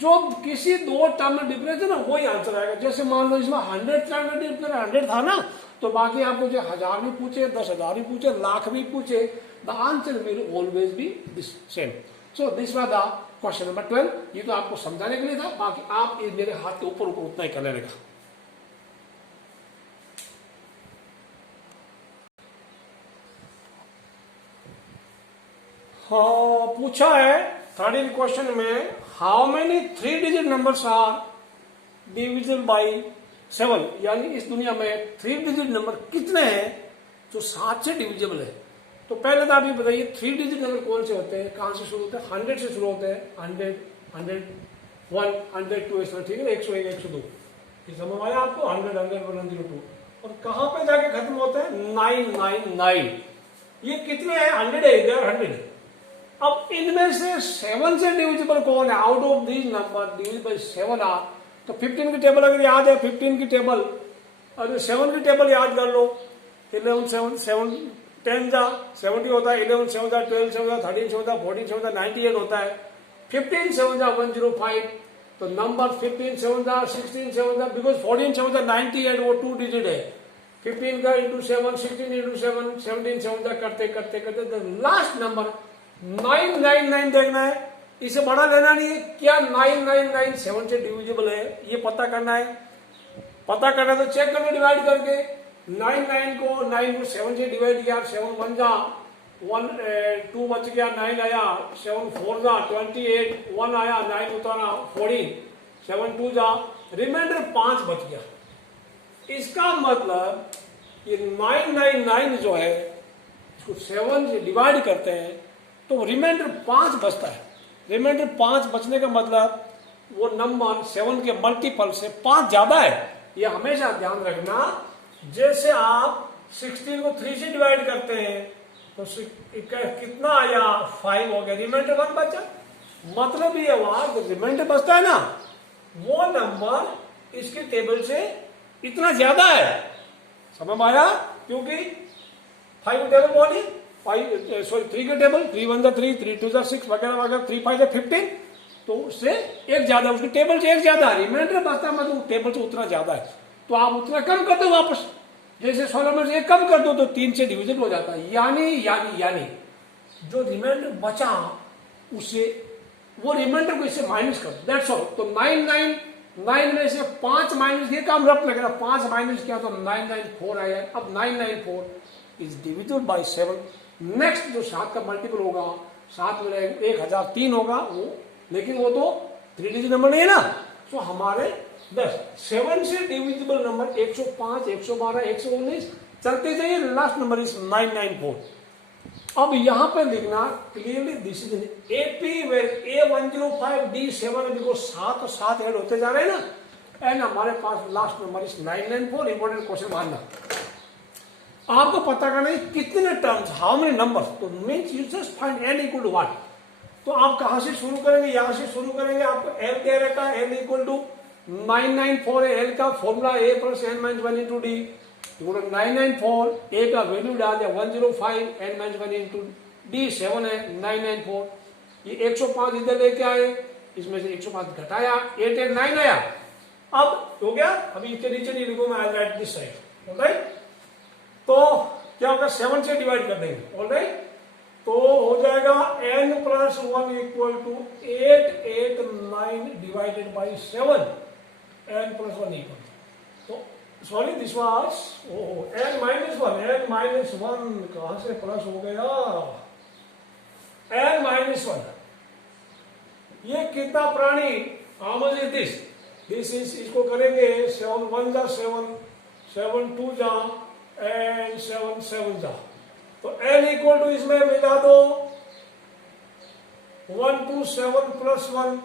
जो किसी दो टर्म में डिफरेंस है ना, वही आंसर आएगा। जैसे मान लो इसमें 100 टर्म में डिफरेंस 100 था ना, तो बाकी आपको जो 1000 भी पूछे, 10,000 भी पूछे, लाख भी पूछे, the answer will always be this same. So this was the question number 12। ये तो आपको समझाने के लिए था, बाकी आप ये मेरे हाथ के ऊपर ऊपर उतना ही कर लेने का। हाँ, पूछा है 13 क्वेश्चन में, how many 3 digit numbers are divisible by 7, यानी इस दुनिया में 3 डिजिट नंबर कितने हैं जो 7 से डिविजिबल है। तो पहले तो आप ये बताइए 3 डिजिट नंबर कौन से होते हैं, कहां से शुरू होते हैं, 100 से शुरू होते हैं, 100 100 1 102 ऐसा, ठीक है, 101 102, ये समझ आया आपको, 100 100 102। और कहां पे जाके खत्म होते हैं, 999। ये कितने हैं, 100 है, इधर 100। अब इनमें से 7 से डिविजिबल कौन है, out of these number divisible 7 are, तो 15 की टेबल अगर याद है, 15 की टेबल, अगर 7 की टेबल याद कर लो, 11 7 7 10 जा 70 होता है, 11 7 जा 12 7 जा 13 7 जा 14 7 जा 98 होता है, 15 7 जा 105, तो नंबर 15 7 जा 16 7 जा, बिकॉज 14 7 जा 98, वो 2 डिजिट है, 15 का इंटू 7, 16 इंटू 7, 17 7 जा करते करते करते लास्ट नंबर 999 देखना है। इसे बड़ा लेना नहीं है, क्या 999 7 से डिविजिबल है ये पता करना है। पता करना तो चेक करना डिवाइड करके, 99 को 9 को 7 से डिवाइड किया, 7 1 जा 1 2 बच गया, 9 आया, 7 4 जा 28, 1 आया, 9 उतारा 14, 7 2 जा, रिमाइंडर 5 बच गया। इसका मतलब ये 999 जो है इसको 7 से डिवाइड करते हैं तो रिमाइंडर 5 बचता है। रिमाइंडर 5 बचने का मतलब वो नंबर 7 के मल्टीपल से 5 ज्यादा है, ये हमेशा ध्यान रखना। जैसे आप 16 को 3 से डिवाइड करते हैं तो कितना आया, 5 हो गया, रिमाइंडर 1 बचा। मतलब ये हुआ रिमाइंडर बचता है ना, वो नंबर इसके टेबल से इतना ज्यादा है, समझ आया, क्योंकि 5 टेबल बोली 3 के टेबल, 3 1 3, 3 2 6 वगैरह वगैरह, 3 5 15, तो उससे एक ज्यादा, उसके टेबल से एक ज्यादा, रिमाइंडर बचता है मतलब टेबल से उतना ज्यादा है, तो आप उतना कम कर दो वापस। जैसे 16 में से 1 कम कर दो तो 3 से डिविजन हो जाता है, यानी जो रिमाइंडर बचा उसे, वो रिमाइंडर को इससे माइनस कर दो, दैट्स ऑल। तो 99 9 में से 5 माइनस, ये काम रफ में करा, 5 माइनस किया तो 994 आया। अब 994 इज डिविजिबल बाय 7। नेक्स्ट जो 7 का मल्टीपल होगा, 7 में 1003 होगा वो, लेकिन वो तो 3 डिजिट नंबर नहीं है ना, तो हमारे 7 से डिविजिबल नंबर 105, 112, 119 चलते जाइए, लास्ट नंबर इज 994। अब यहां पे लिखना clearly, this is AP where A105 D7, because 7 और 7 ऐड होते जा रहे हैं ना, एंड हमारे पास last number is 994। Important question मानना, आपको पता करना है कितने टर्म्स, हाउ मेनी नंबर्स, तो means you just find n equal to what. तो आप कहां से शुरू करेंगे, यहां से शुरू करेंगे। आपको l क्या रहता है, l इक्वल टू 994 है, l का formula a plus n minus 1 into D, 994, a का वैल्यू डाल दिया 105, n माइनस 1 इंटू डी 7 है 994। ये 105 इधर लेके आए, इसमें से 105 घटाया, 889 आया। अब हो गया, अभी इसके नीचे नहीं लिखूंगा, मैं राइट दिस साइड, ऑलराइट। तो क्या होगा, 7 से डिवाइड कर देंगे, ऑलराइट। तो हो जाएगा n plus 1 equal to 889 divided by 7, n plus 1 equal, तो sorry this was n minus 1, n minus 1 कहां से प्लस हो गया, n माइनस 1। ये कितना प्राणी, how much is this, this is, इसको करेंगे 7 1 जा 7, 7 2 जा एंड 7 7 जा, तो n इक्वल टू इसमें मिला दो 127 प्लस 1,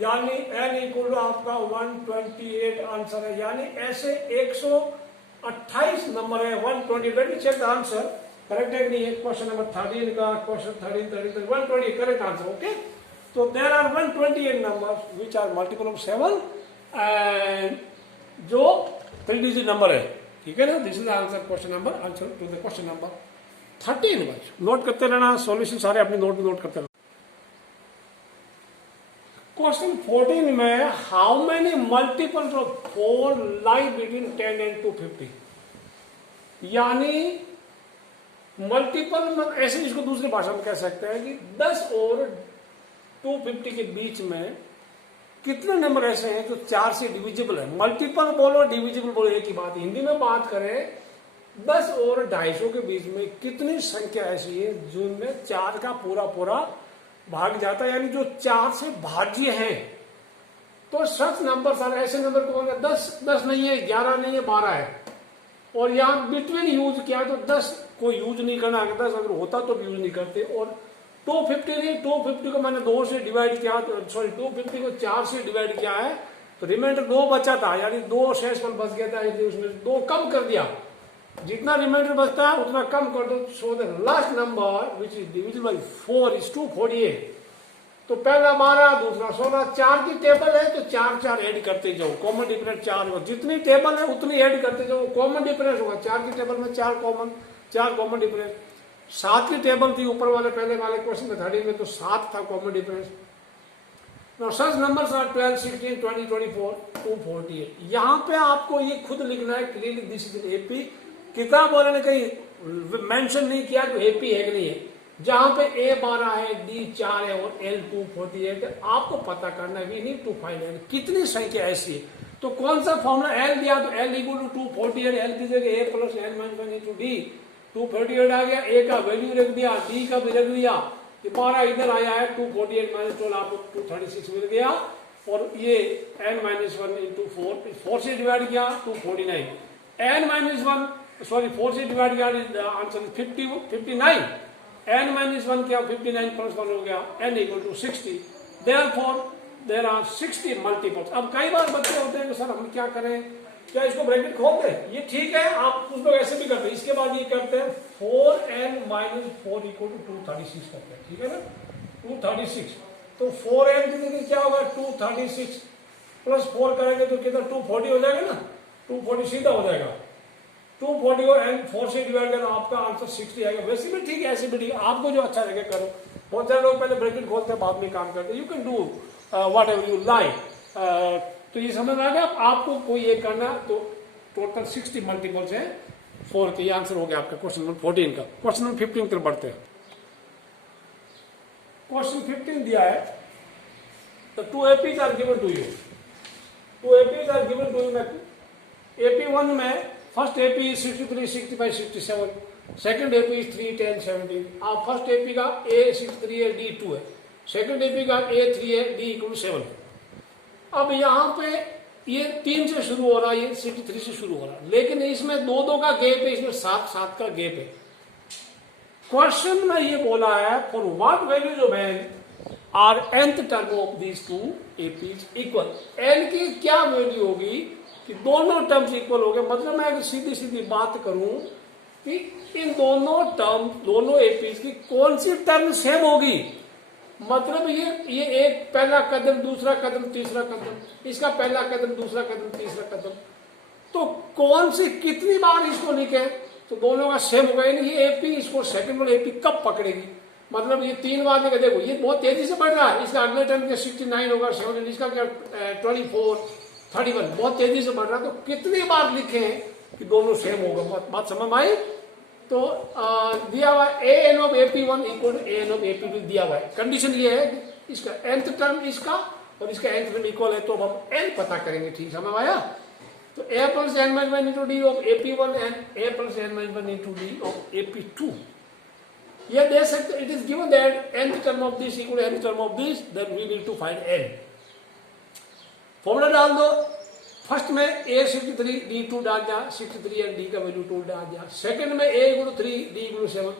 यानी n इक्वल टू आपका 128 आंसर है। यानी ऐसे 128 नंबर है, 120। Let me check the answer, correct है कि नहीं है। क्वेश्चन नंबर 13 का, क्वेश्चन 13 33 120 करेक्ट आंसर, ओके। तो there are 128 numbers which are multiple of 7 and जो 3 डिजिट नंबर है, ठीक है ना। This is answer, question number, answer to the question number 13। Note करते रहना, सॉल्यूशन सारे अपने नोट नोट करते रहना। क्वेश्चन 14 में how many multiples of 4 lie between 10 and 250, यानी मल्टीपल, ऐसे इसको दूसरी भाषा में कह सकते हैं कि 10 और 250 के बीच में कितने नंबर ऐसे हैं जो 4 से डिविजिबल है। मल्टीपल बोलो डिविजिबल बोलो एक ही बात। हिंदी में बात करें, 10 और 250 के बीच में कितनी संख्या ऐसी है जिनमें 4 का पूरा पूरा भाग जाता है, यानी जो 4 से भाज्य है। तो सच नंबर सारे ऐसे नंबर कौन है, 10 नहीं है, 11 नहीं है, 12 है। और यहाँ बिटवीन यूज किया तो 10 को यूज नहीं करना, 10 अगर होता तो भी यूज नहीं करते। और 250 नहीं, 250 को मैंने 2 से डिवाइड किया, सॉरी 250 को 4 से डिवाइड किया है, तो रिमाइंडर 2 बचा था, यानी 2 शेषफल बच गया था, इसलिए उसमें 2 कम कर दिया। जितना रिमाइंडर बचता है उतना कम कर दो। So the last number which is divisible by 4 is 248। तो पहला 12, दूसरा 16, 4 की टेबल है तो 4 4 ऐड करते जाओ, कॉमन डिफरेंस 4 होगा। जितनी टेबल है उतनी ऐड करते जाओ, कॉमन डिफरेंस होगा। 4 की टेबल में 4 कॉमन डिफरेंस। 7 की टेबल थी ऊपर वाले पहले वाले क्वेश्चन में 30 में, तो 7 था common difference. Now such numbers are 12, 16, 20, 24, 248। यहाँ पे आपको ये खुद लिखना है क्लियरली, दिस इज एपी। किताब वाले ने कहीं मेंशन नहीं किया तो एपी है कि नहीं है। जहां पे A12 है, D4 है और L248 है, आपको पता करना है, वी नीड टू फाइंड कितनी संख्या ऐसी है। तो कौन सा फॉर्मूला L दिया, तो L इक्वल टू 248, L की जगह A plus N minus 1 into D. 248 आ गया, A का वैल्यू रख दिया, D का भी रख दिया, 12 इधर आया है, 248 माइनस 12 आपको 236 मिल गया। और ये N माइनस 1 इंटू 4 से डिवाइड किया 249, N माइनस 1 सॉरी 4 से डिवाइड किया, आंसर 59, n माइनस 1 क्या 59 प्लस 1 हो गया, n equal to 60। Therefore there are 60 multiples. अब कई बार बच्चे होते हैं कि सर हम क्या करें, क्या इसको ब्रैकेट खोल दें? ये ठीक है, आप कुछ लोग ऐसे भी करते हैं। इसके बाद ये करते हैं 4n माइनस 4 इक्वल टू 236 करते हैं, ठीक है ना, 236। तो 4n की जगह क्या होगा 236 प्लस 4 करेंगे तो कितना 240 हो जाएगा ना, 240 सीधा हो जाएगा। 240 को n 4 से डिवाइड करो, आपका आंसर 60 आएगा। वैसे भी ठीक है, ऐसे भी ठीक है, आपको जो अच्छा लगे करो। बहुत सारे लोग पहले ब्रैकेट खोलते हैं बाद में काम करते हैं। You can do what ever you like. तो ये समझ आ गया, आपको कोई ये करना तो टोटल 60 मल्टीपल्स है 4 के। ये आंसर हो गया आपका क्वेश्चन नंबर 14 का। क्वेश्चन नंबर 15 की तरफ बढ़ते हैं। क्वेश्चन 15 दिया है, तो 2 APs are given to you. Two APs are given to you. AP1 में फर्स्ट एपी 63, 65, 67, सेकंड एपी 3, 10, 17। आप फर्स्ट एपी का A63 है, D2 है, सेकंड एपी का A3 है, D=7। अब यहाँ पे ये 3 से शुरू हो रहा है, ये 63 से शुरू हो रहा है, लेकिन इसमें 2-2 का गैप है, इसमें 7-7 का गैप है। क्वेश्चन में ये बोला है for what values of n are nth term of these two APs equal. n की क्या वैल्यू होगी कि दोनों टर्म्स इक्वल हो गए। मतलब मैं अगर सीधी सीधी बात करूं कि इन दोनों टर्म, दोनों एपीज की कौन सी टर्म सेम होगी, मतलब ये एक पहला कदम, दूसरा कदम, तीसरा कदम, इसका पहला कदम, दूसरा कदम, तीसरा कदम, तो कौन सी कितनी बार इसको लिखे तो दोनों का सेम होगा। यानी ये एपी इसको सेकंड वाला एपी कब पकड़ेगी, मतलब ये 3 बार में देखो ये बहुत तेजी से बढ़ रहा है, इसका अगले टर्म के 69 होगा, 7, इसका क्या 24, 31, बहुत तेजी से बढ़ रहा है, तो कितनी बार लिखे कि दोनों सेम होगा। बात समझ में आई? तो दिया हुआ an of AP1 equal to an of AP2 दिया हुआ है। कंडीशन ये है कि इसका nth टर्म इसका और इसका nth टर्म इक्वल है, तो हम n पता करेंगे। ठीक समझ आया? तो a plus n minus 1 into d of AP1 and a plus n minus 1 into d of AP2। ये दे सकते, it is given that nth term of this equal nth term of this, then we need to find n। Formula डाल दो। First में A63 D2 डाल दिया, 63 and D का value 2 डाल दिया। सेकंड में A=3 D=7,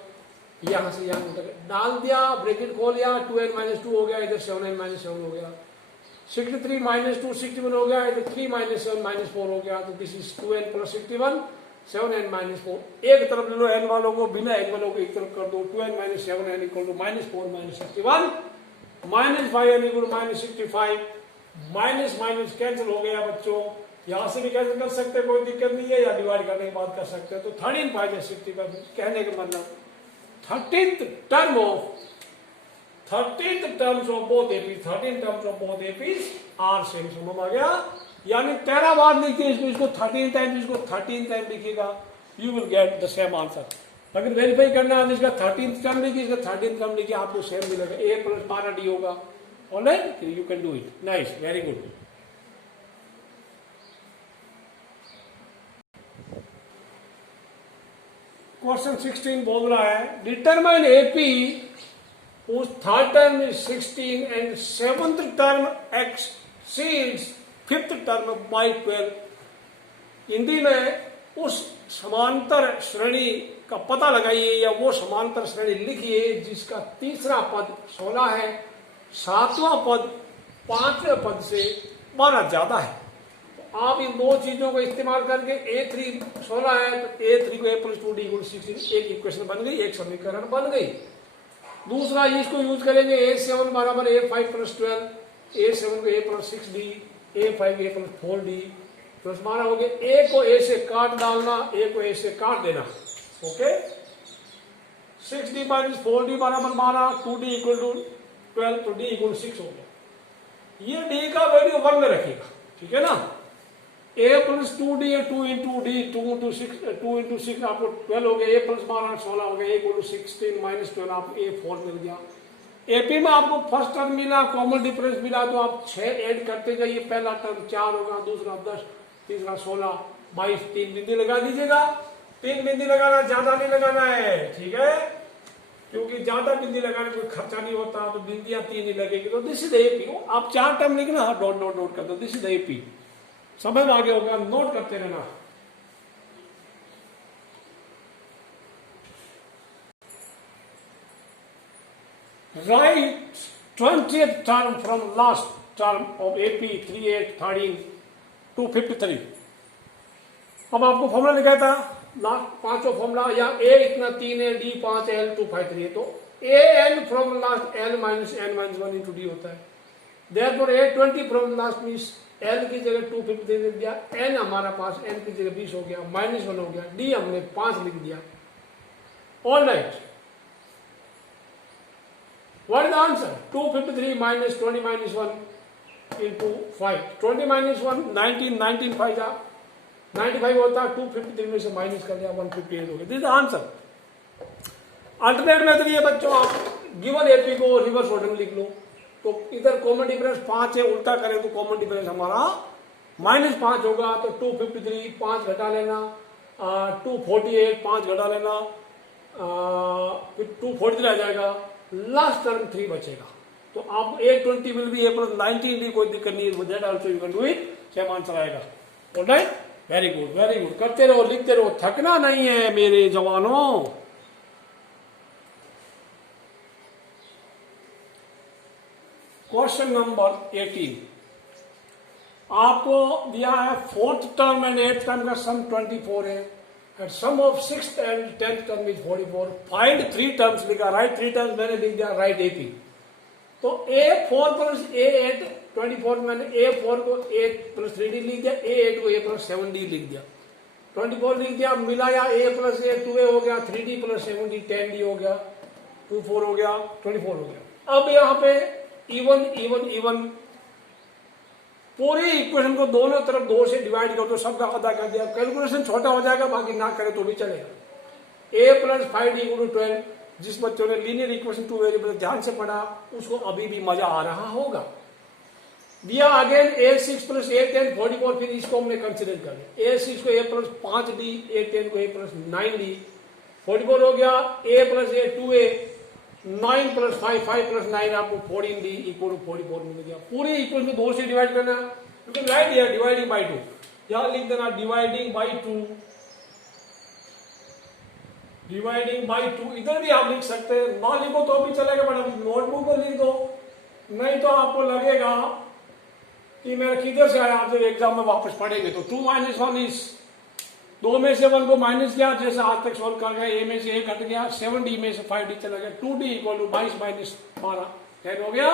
यहां से यहां डाल दिया, ब्रैकेट खोल लिया, 2n माइनस 2 हो गया, इधर 7n माइनस 7 हो गया, 63 माइनस 2 61 हो गया, इधर 3 माइनस 7 माइनस 4 हो गया, तो this is 2n plus 61, 7n minus 4। एक तरफ ले लो n वालों को, बिना n वालों को एक तरफ कर दो, 2n minus 7n equal to minus 4 minus 61, minus 5n equal to minus 65, minus minus cancel हो गया बच्चों, यहां से भी कैंसिल कर सकते हैं, कोई दिक्कत नहीं है, या डिवाइड करने के बाद कर सकते हैं। तो 13 5 65, कहने का मतलब 13th terms of both APs, 13 terms of both APs are same. समझ आ गया? यानी 13 बार लिखिए इसको 13 टाइम्स, इसको 13 टाइम लिखिएगा, you will get the same answer. अगर वेरीफाई करना है इसका 13th टर्म लिखिए, इसका 13th टर्म लिखिए, आपको सेम मिलेगा, a प्लस 12 d होगा। Alright, you can do it, nice, very good. Question 16 बोल रहा है determine AP whose third term is 16 and 7th term exceeds 5th term by 12। Hindi में उस समांतर श्रेणी का पता लगाइए या वो समांतर श्रेणी लिखिए जिसका तीसरा पद 16 है, 7वां पद 5वें पद से 12 ज्यादा है। तो आप इन दो चीजों को इस्तेमाल करके A3 16 है तो A3 को A प्लस 2D इक्वल 16, एक इक्वेशन बन गई, एक समीकरण बन गई। दूसरा इसको यूज करेंगे A7 बराबर A5 प्लस 12, A7 को A plus 6D, A5 A plus 4D plus माना हो गया, A को A से काट डालना, A को A से काट देना। ओके, 6D माइनस 4D बराबर माना 2D इक्वल टू 12, तो D इक्वल 6 हो गया। ये D का वैल्यू 1 में रखिएगा, ठीक है ना। A प्लस 2D है, 2 इंटू डी, 2 इंटू 6 आपको 12 हो गया, A प्लस 12 16 हो गया, A 16 माइनस 12 आपको A4 मिल गया। एपी में आपको फर्स्ट टर्म मिला, कॉमन डिफरेंस मिला, तो आप 6 ऐड करते जाइए, पहला टर्म 4 होगा, दूसरा 10, तीसरा 16, 22, 3 बिंदी लगा दीजिएगा। 3 बिंदी लगाना, ज्यादा नहीं लगाना है, ठीक है, क्योंकि ज्यादा बिंदी लगाने कोई खर्चा नहीं होता, तो बिंदियां 3 ही लगेगी। तो दिस इज एपी। आप 4 टर्म लिखना, डॉट डॉट डॉट कर दो, दिस इज एपी। समझ में आगे होगा, नोट करते रहना। Right 20th term from last term of AP 38 13 to 53। अब आपको फॉर्मूला लिखा था लास्ट पांचों फॉर्मूला, या ए इतना 3 है, डी 5 है, L2 5 3 है, तो A N from last L minus n minus 1 into D होता है। Therefore A20 from last means L की जगह 250 लिख दिया, n हमारा पास n की जगह 20 हो गया, माइनस 1 हो गया, d हमने 5 लिख दिया। All right, what is the answer? 253 minus 20 minus 1 into 5, 20 minus 1 19, 19 5 जा 95 होता, 253 में से माइनस कर दिया, 158 हो गया। This is the answer. Alternate method ये बच्चों, आप गिवन एपी को रिवर्स ऑर्डर में लिख लो, तो इधर कॉमन डिफरेंस 5 है, उल्टा करें तो कॉमन डिफरेंस हमारा -5 होगा तो 253, 5 घटा लेना, 248, 5 घटा लेना, फिर 243 आ जाएगा, लास्ट टर्म 3 बचेगा। तो आप 820 विल बी ए प्लस 19 कोई दिक्कत नहीं है, that also you can do it, same answer आएगा। Alright, very good very good, करते रहो लिखते रहो, थकना नहीं है मेरे जवानों। क्वेश्चन नंबर 18 आपको दिया है 4th term and 8th term का सम 24 है, and sum of 6th and 10th term is 44. Find 3 terms लिखा, राइट 3 terms मैंने लिख दिया, राइट AP। तो A4 प्लस A8 24 मैंने A4 को 8 प्लस 3D लिख दिया, A8 को A प्लस 7D लिख दिया, 24 लिख दिया, मिलाया A प्लस A 2A हो गया, 3D प्लस 7D 10D हो गया, 24 हो गया, 24 हो गया। अब यहाँ पे इवन इवन इवन पूरे इक्वेशन को दोनों तरफ 2 से डिवाइड करो तो सबका आधा कर दिया, कैलकुलेशन छोटा हो जाएगा, बाकी ना करे तो भी चलेगा। A plus 5D equal to 12, जिस बच्चों ने लीनियर इक्वेशन 2 वेरिएबल ध्यान से पढ़ा उसको अभी भी मजा आ रहा होगा। दिया अगेन A6 प्लस A10 44, फिर इसको हमने कंसिडर कर लिया, A6 को A प्लस 5D, A10 को A प्लस 9D, 44 हो गया, A plus A 2A, 9 plus 5, 5 plus 9 आपको 14D इक्वल टू 44 मिल गया। पूरे इक्वल को 2 से डिवाइड करना, you can right here dividing by 2, यहां लिख देना डिवाइडिंग बाय 2, डिवाइडिंग बाय 2, इधर भी आप लिख सकते हैं, ना लिखो तो भी चलेगा, बट अभी नोटबुक पर लिख दो, नहीं तो आपको लगेगा कि मेरा किधर से आया, आप जब एग्जाम में वापस पढ़ेंगे तो 2 - 1 इज 2 में से 1 को माइनस किया, जैसे आज तक सॉल्व कर गए, A में से 1 हट गया, 7D में से 5D चला गया, 2D इक्वल टू 22 माइनस 12 10 हो गया,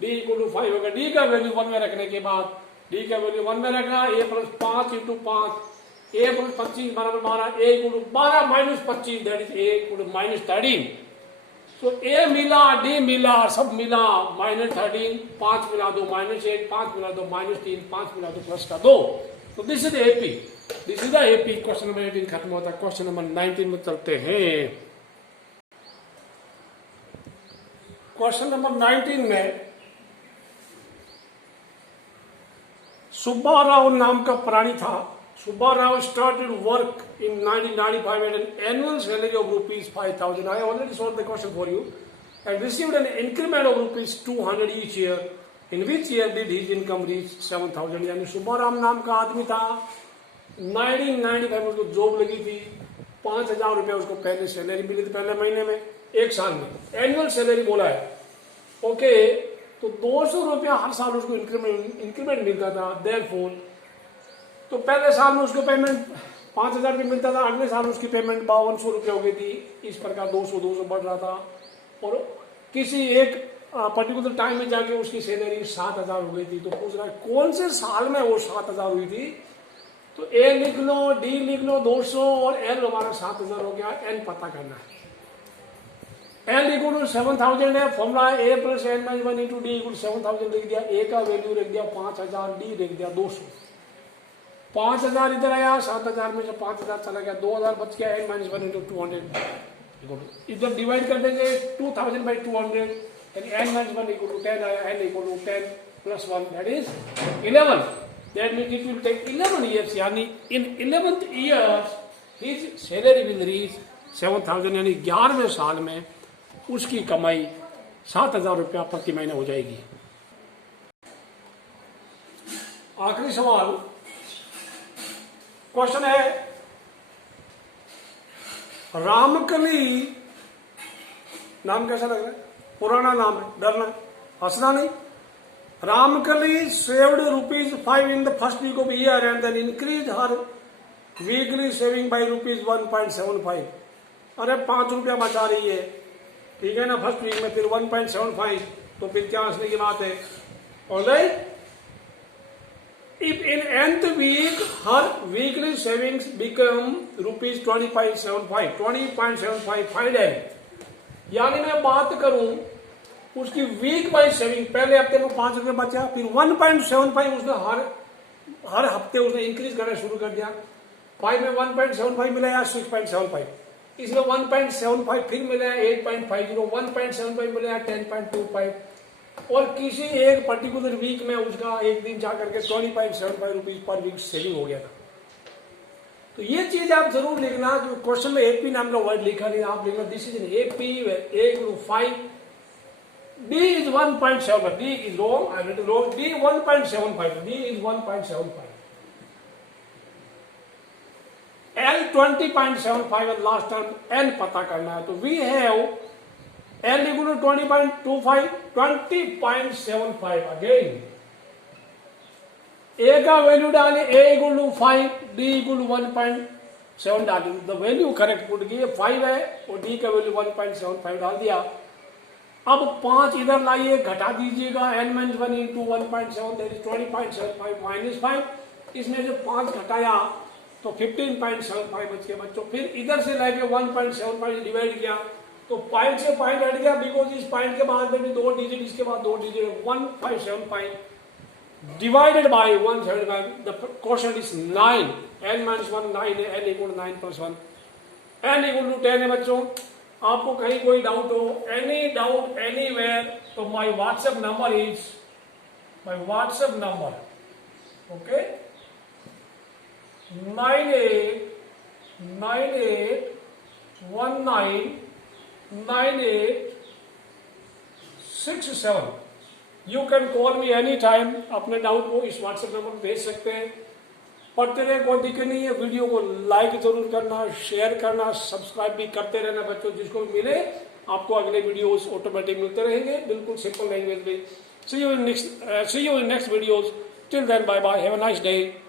D इक्वल टू 5 होगा। D का वैल्यू 1 में रखने के बाद, D का वैल्यू 1 में रखना, A plus 5 into 5, A plus 25 बराबर 12, A equal to 12 minus 25, that is A equal to minus 13। तो A मिला, D मिला, सब मिला, माइनस 13, 5 मिला दो माइनस 8, 5 मिला दो माइनस 3, 5 मिला दो प्लस का 2। तो this is AP, this is the AP। Question number 18 खत्म होता है, क्वेश्चन नंबर 19 में चलते हैं। क्वेश्चन नंबर 19 में सुब्बा राव नाम का प्राणी था। Subba Rao started work in 1995 at an annual salary of ₹5,000. I already solved the question for you and received an increment of ₹200 each year. In which year did his income reach 7,000? यानी सुब्बा राम नाम का आदमी था, 1995 में उसको जॉब लगी थी, 5,000 रुपया उसको पहले सैलरी मिली थी, पहले महीने में, 1 साल में एनुअल सैलरी बोला है, ओके। तो 200 रुपया हर साल उसको इंक्रीमेंट मिलता था, देयरफॉर तो पहले साल में उसको पेमेंट 5,000 रुपये मिलता था, अगले साल उसकी पेमेंट 5200 रुपये हो गई थी, इस प्रकार 200 बढ़ रहा था, और किसी एक पर्टिकुलर टाइम में जाके उसकी सैलरी 7,000 हो गई थी। तो पूछ रहा है कौन से साल में वो 7,000 हुई थी, तो A लिख लो, D लिख लो 200 और L हमारा 7,000 हो गया, N पता करना है। L इक्वल टू 7,000 है, फॉर्मूला है A plus N minus 1 into D equal 7,000 लिख दिया, A का वैल्यू लिख दिया 5,000, D लिख दिया 200, 5,000 इधर आया, 7,000 में से 5,000 चला गया, 2,000 बच गया, N माइनस 1 इंटू 200 इधर डिवाइड कर देंगे 2,000 बाई 200, यानी N माइनस 1 इक्वल टू 10 आया, N equal to 10 plus 1 that is 11। That means it will take 11 years, यानी in 11th years his salary will reach 7,000, यानी 11वें साल में उसकी कमाई 7,000 रुपया प्रति महीने हो जाएगी। आखिरी सवाल, क्वेश्चन है रामकली, नाम कैसा लग रहा है, पुराना नाम है, डरना हंसना नहीं। Ramkali saved ₹5 in the first week of the year and then increased her weekly saving by ₹1.75. अरे 5 रुपया बचा रही है, ठीक है ना, फर्स्ट वीक में, फिर 1.75, तो फिर क्या हंसने की बात है, alright. If in nth week her weekly savings become ₹20.75, find N। यानी मैं बात करूं उसकी वीक बाई सेविंग, पहले हफ्ते में 5 रुपये बचा, फिर 1.75 उसने हर हफ्ते उसने इंक्रीज करना शुरू कर दिया। 5 में 1.75 मिला 6.75, इसमें 1.75 फिर मिला 8.50, 1.75 मिला 10.25, और किसी एक पर्टिकुलर वीक में उसका एक दिन जा करके 20.75 रुपीज पर वीक सेविंग हो गया था। तो ये चीज आप जरूर लिखना, जो क्वेश्चन में एपी नाम का वर्ड लिखा नहीं, आप लिखना this is an AP A 5, D is 1.7, D is wrong, I written wrong, D 1.75, D is 1.75, L 20.75 and last term N पता करना है। तो we have L equal to 20.25, 20.75 again। A का वैल्यू डाले, A equal to 5, D equal to 1.7 डाले, the value correct put की 5 है और D का वैल्यू 1.75 डाल दिया। अब 5 इधर लाइए, घटा दीजिएगा, n-1 into 1.7 that is 20.75 minus 5, इसमें से 5 घटाया तो 15.75 बच गया बच्चों। फिर इधर से लेके 1.75 डिवाइड किया तो पॉइंट से पॉइंट हट गया, बिकॉज इस पॉइंट के बाद में भी 2 डिजिट, इसके बाद 2 digit, 1.75 divided by 175, the quotient is 9, n-1 9 है, n equal 9 + 1, n equal to 10 है बच्चों। आपको कहीं कोई डाउट हो, एनी डाउट एनीवेयर, तो my WhatsApp number is, my WhatsApp number okay 98199867। You can call me any time, अपने डाउट को इस व्हाट्सएप नंबर पर भेज सकते हैं। पढ़ते रहे, कोई दिक्कत नहीं है। वीडियो को लाइक जरूर करना, शेयर करना, सब्सक्राइब भी करते रहना बच्चों, जिसको भी मिले आपको अगले वीडियोस ऑटोमेटिक मिलते रहेंगे, बिल्कुल सिंपल लैंग्वेज में। See you in next videos, till then bye bye, have a nice day.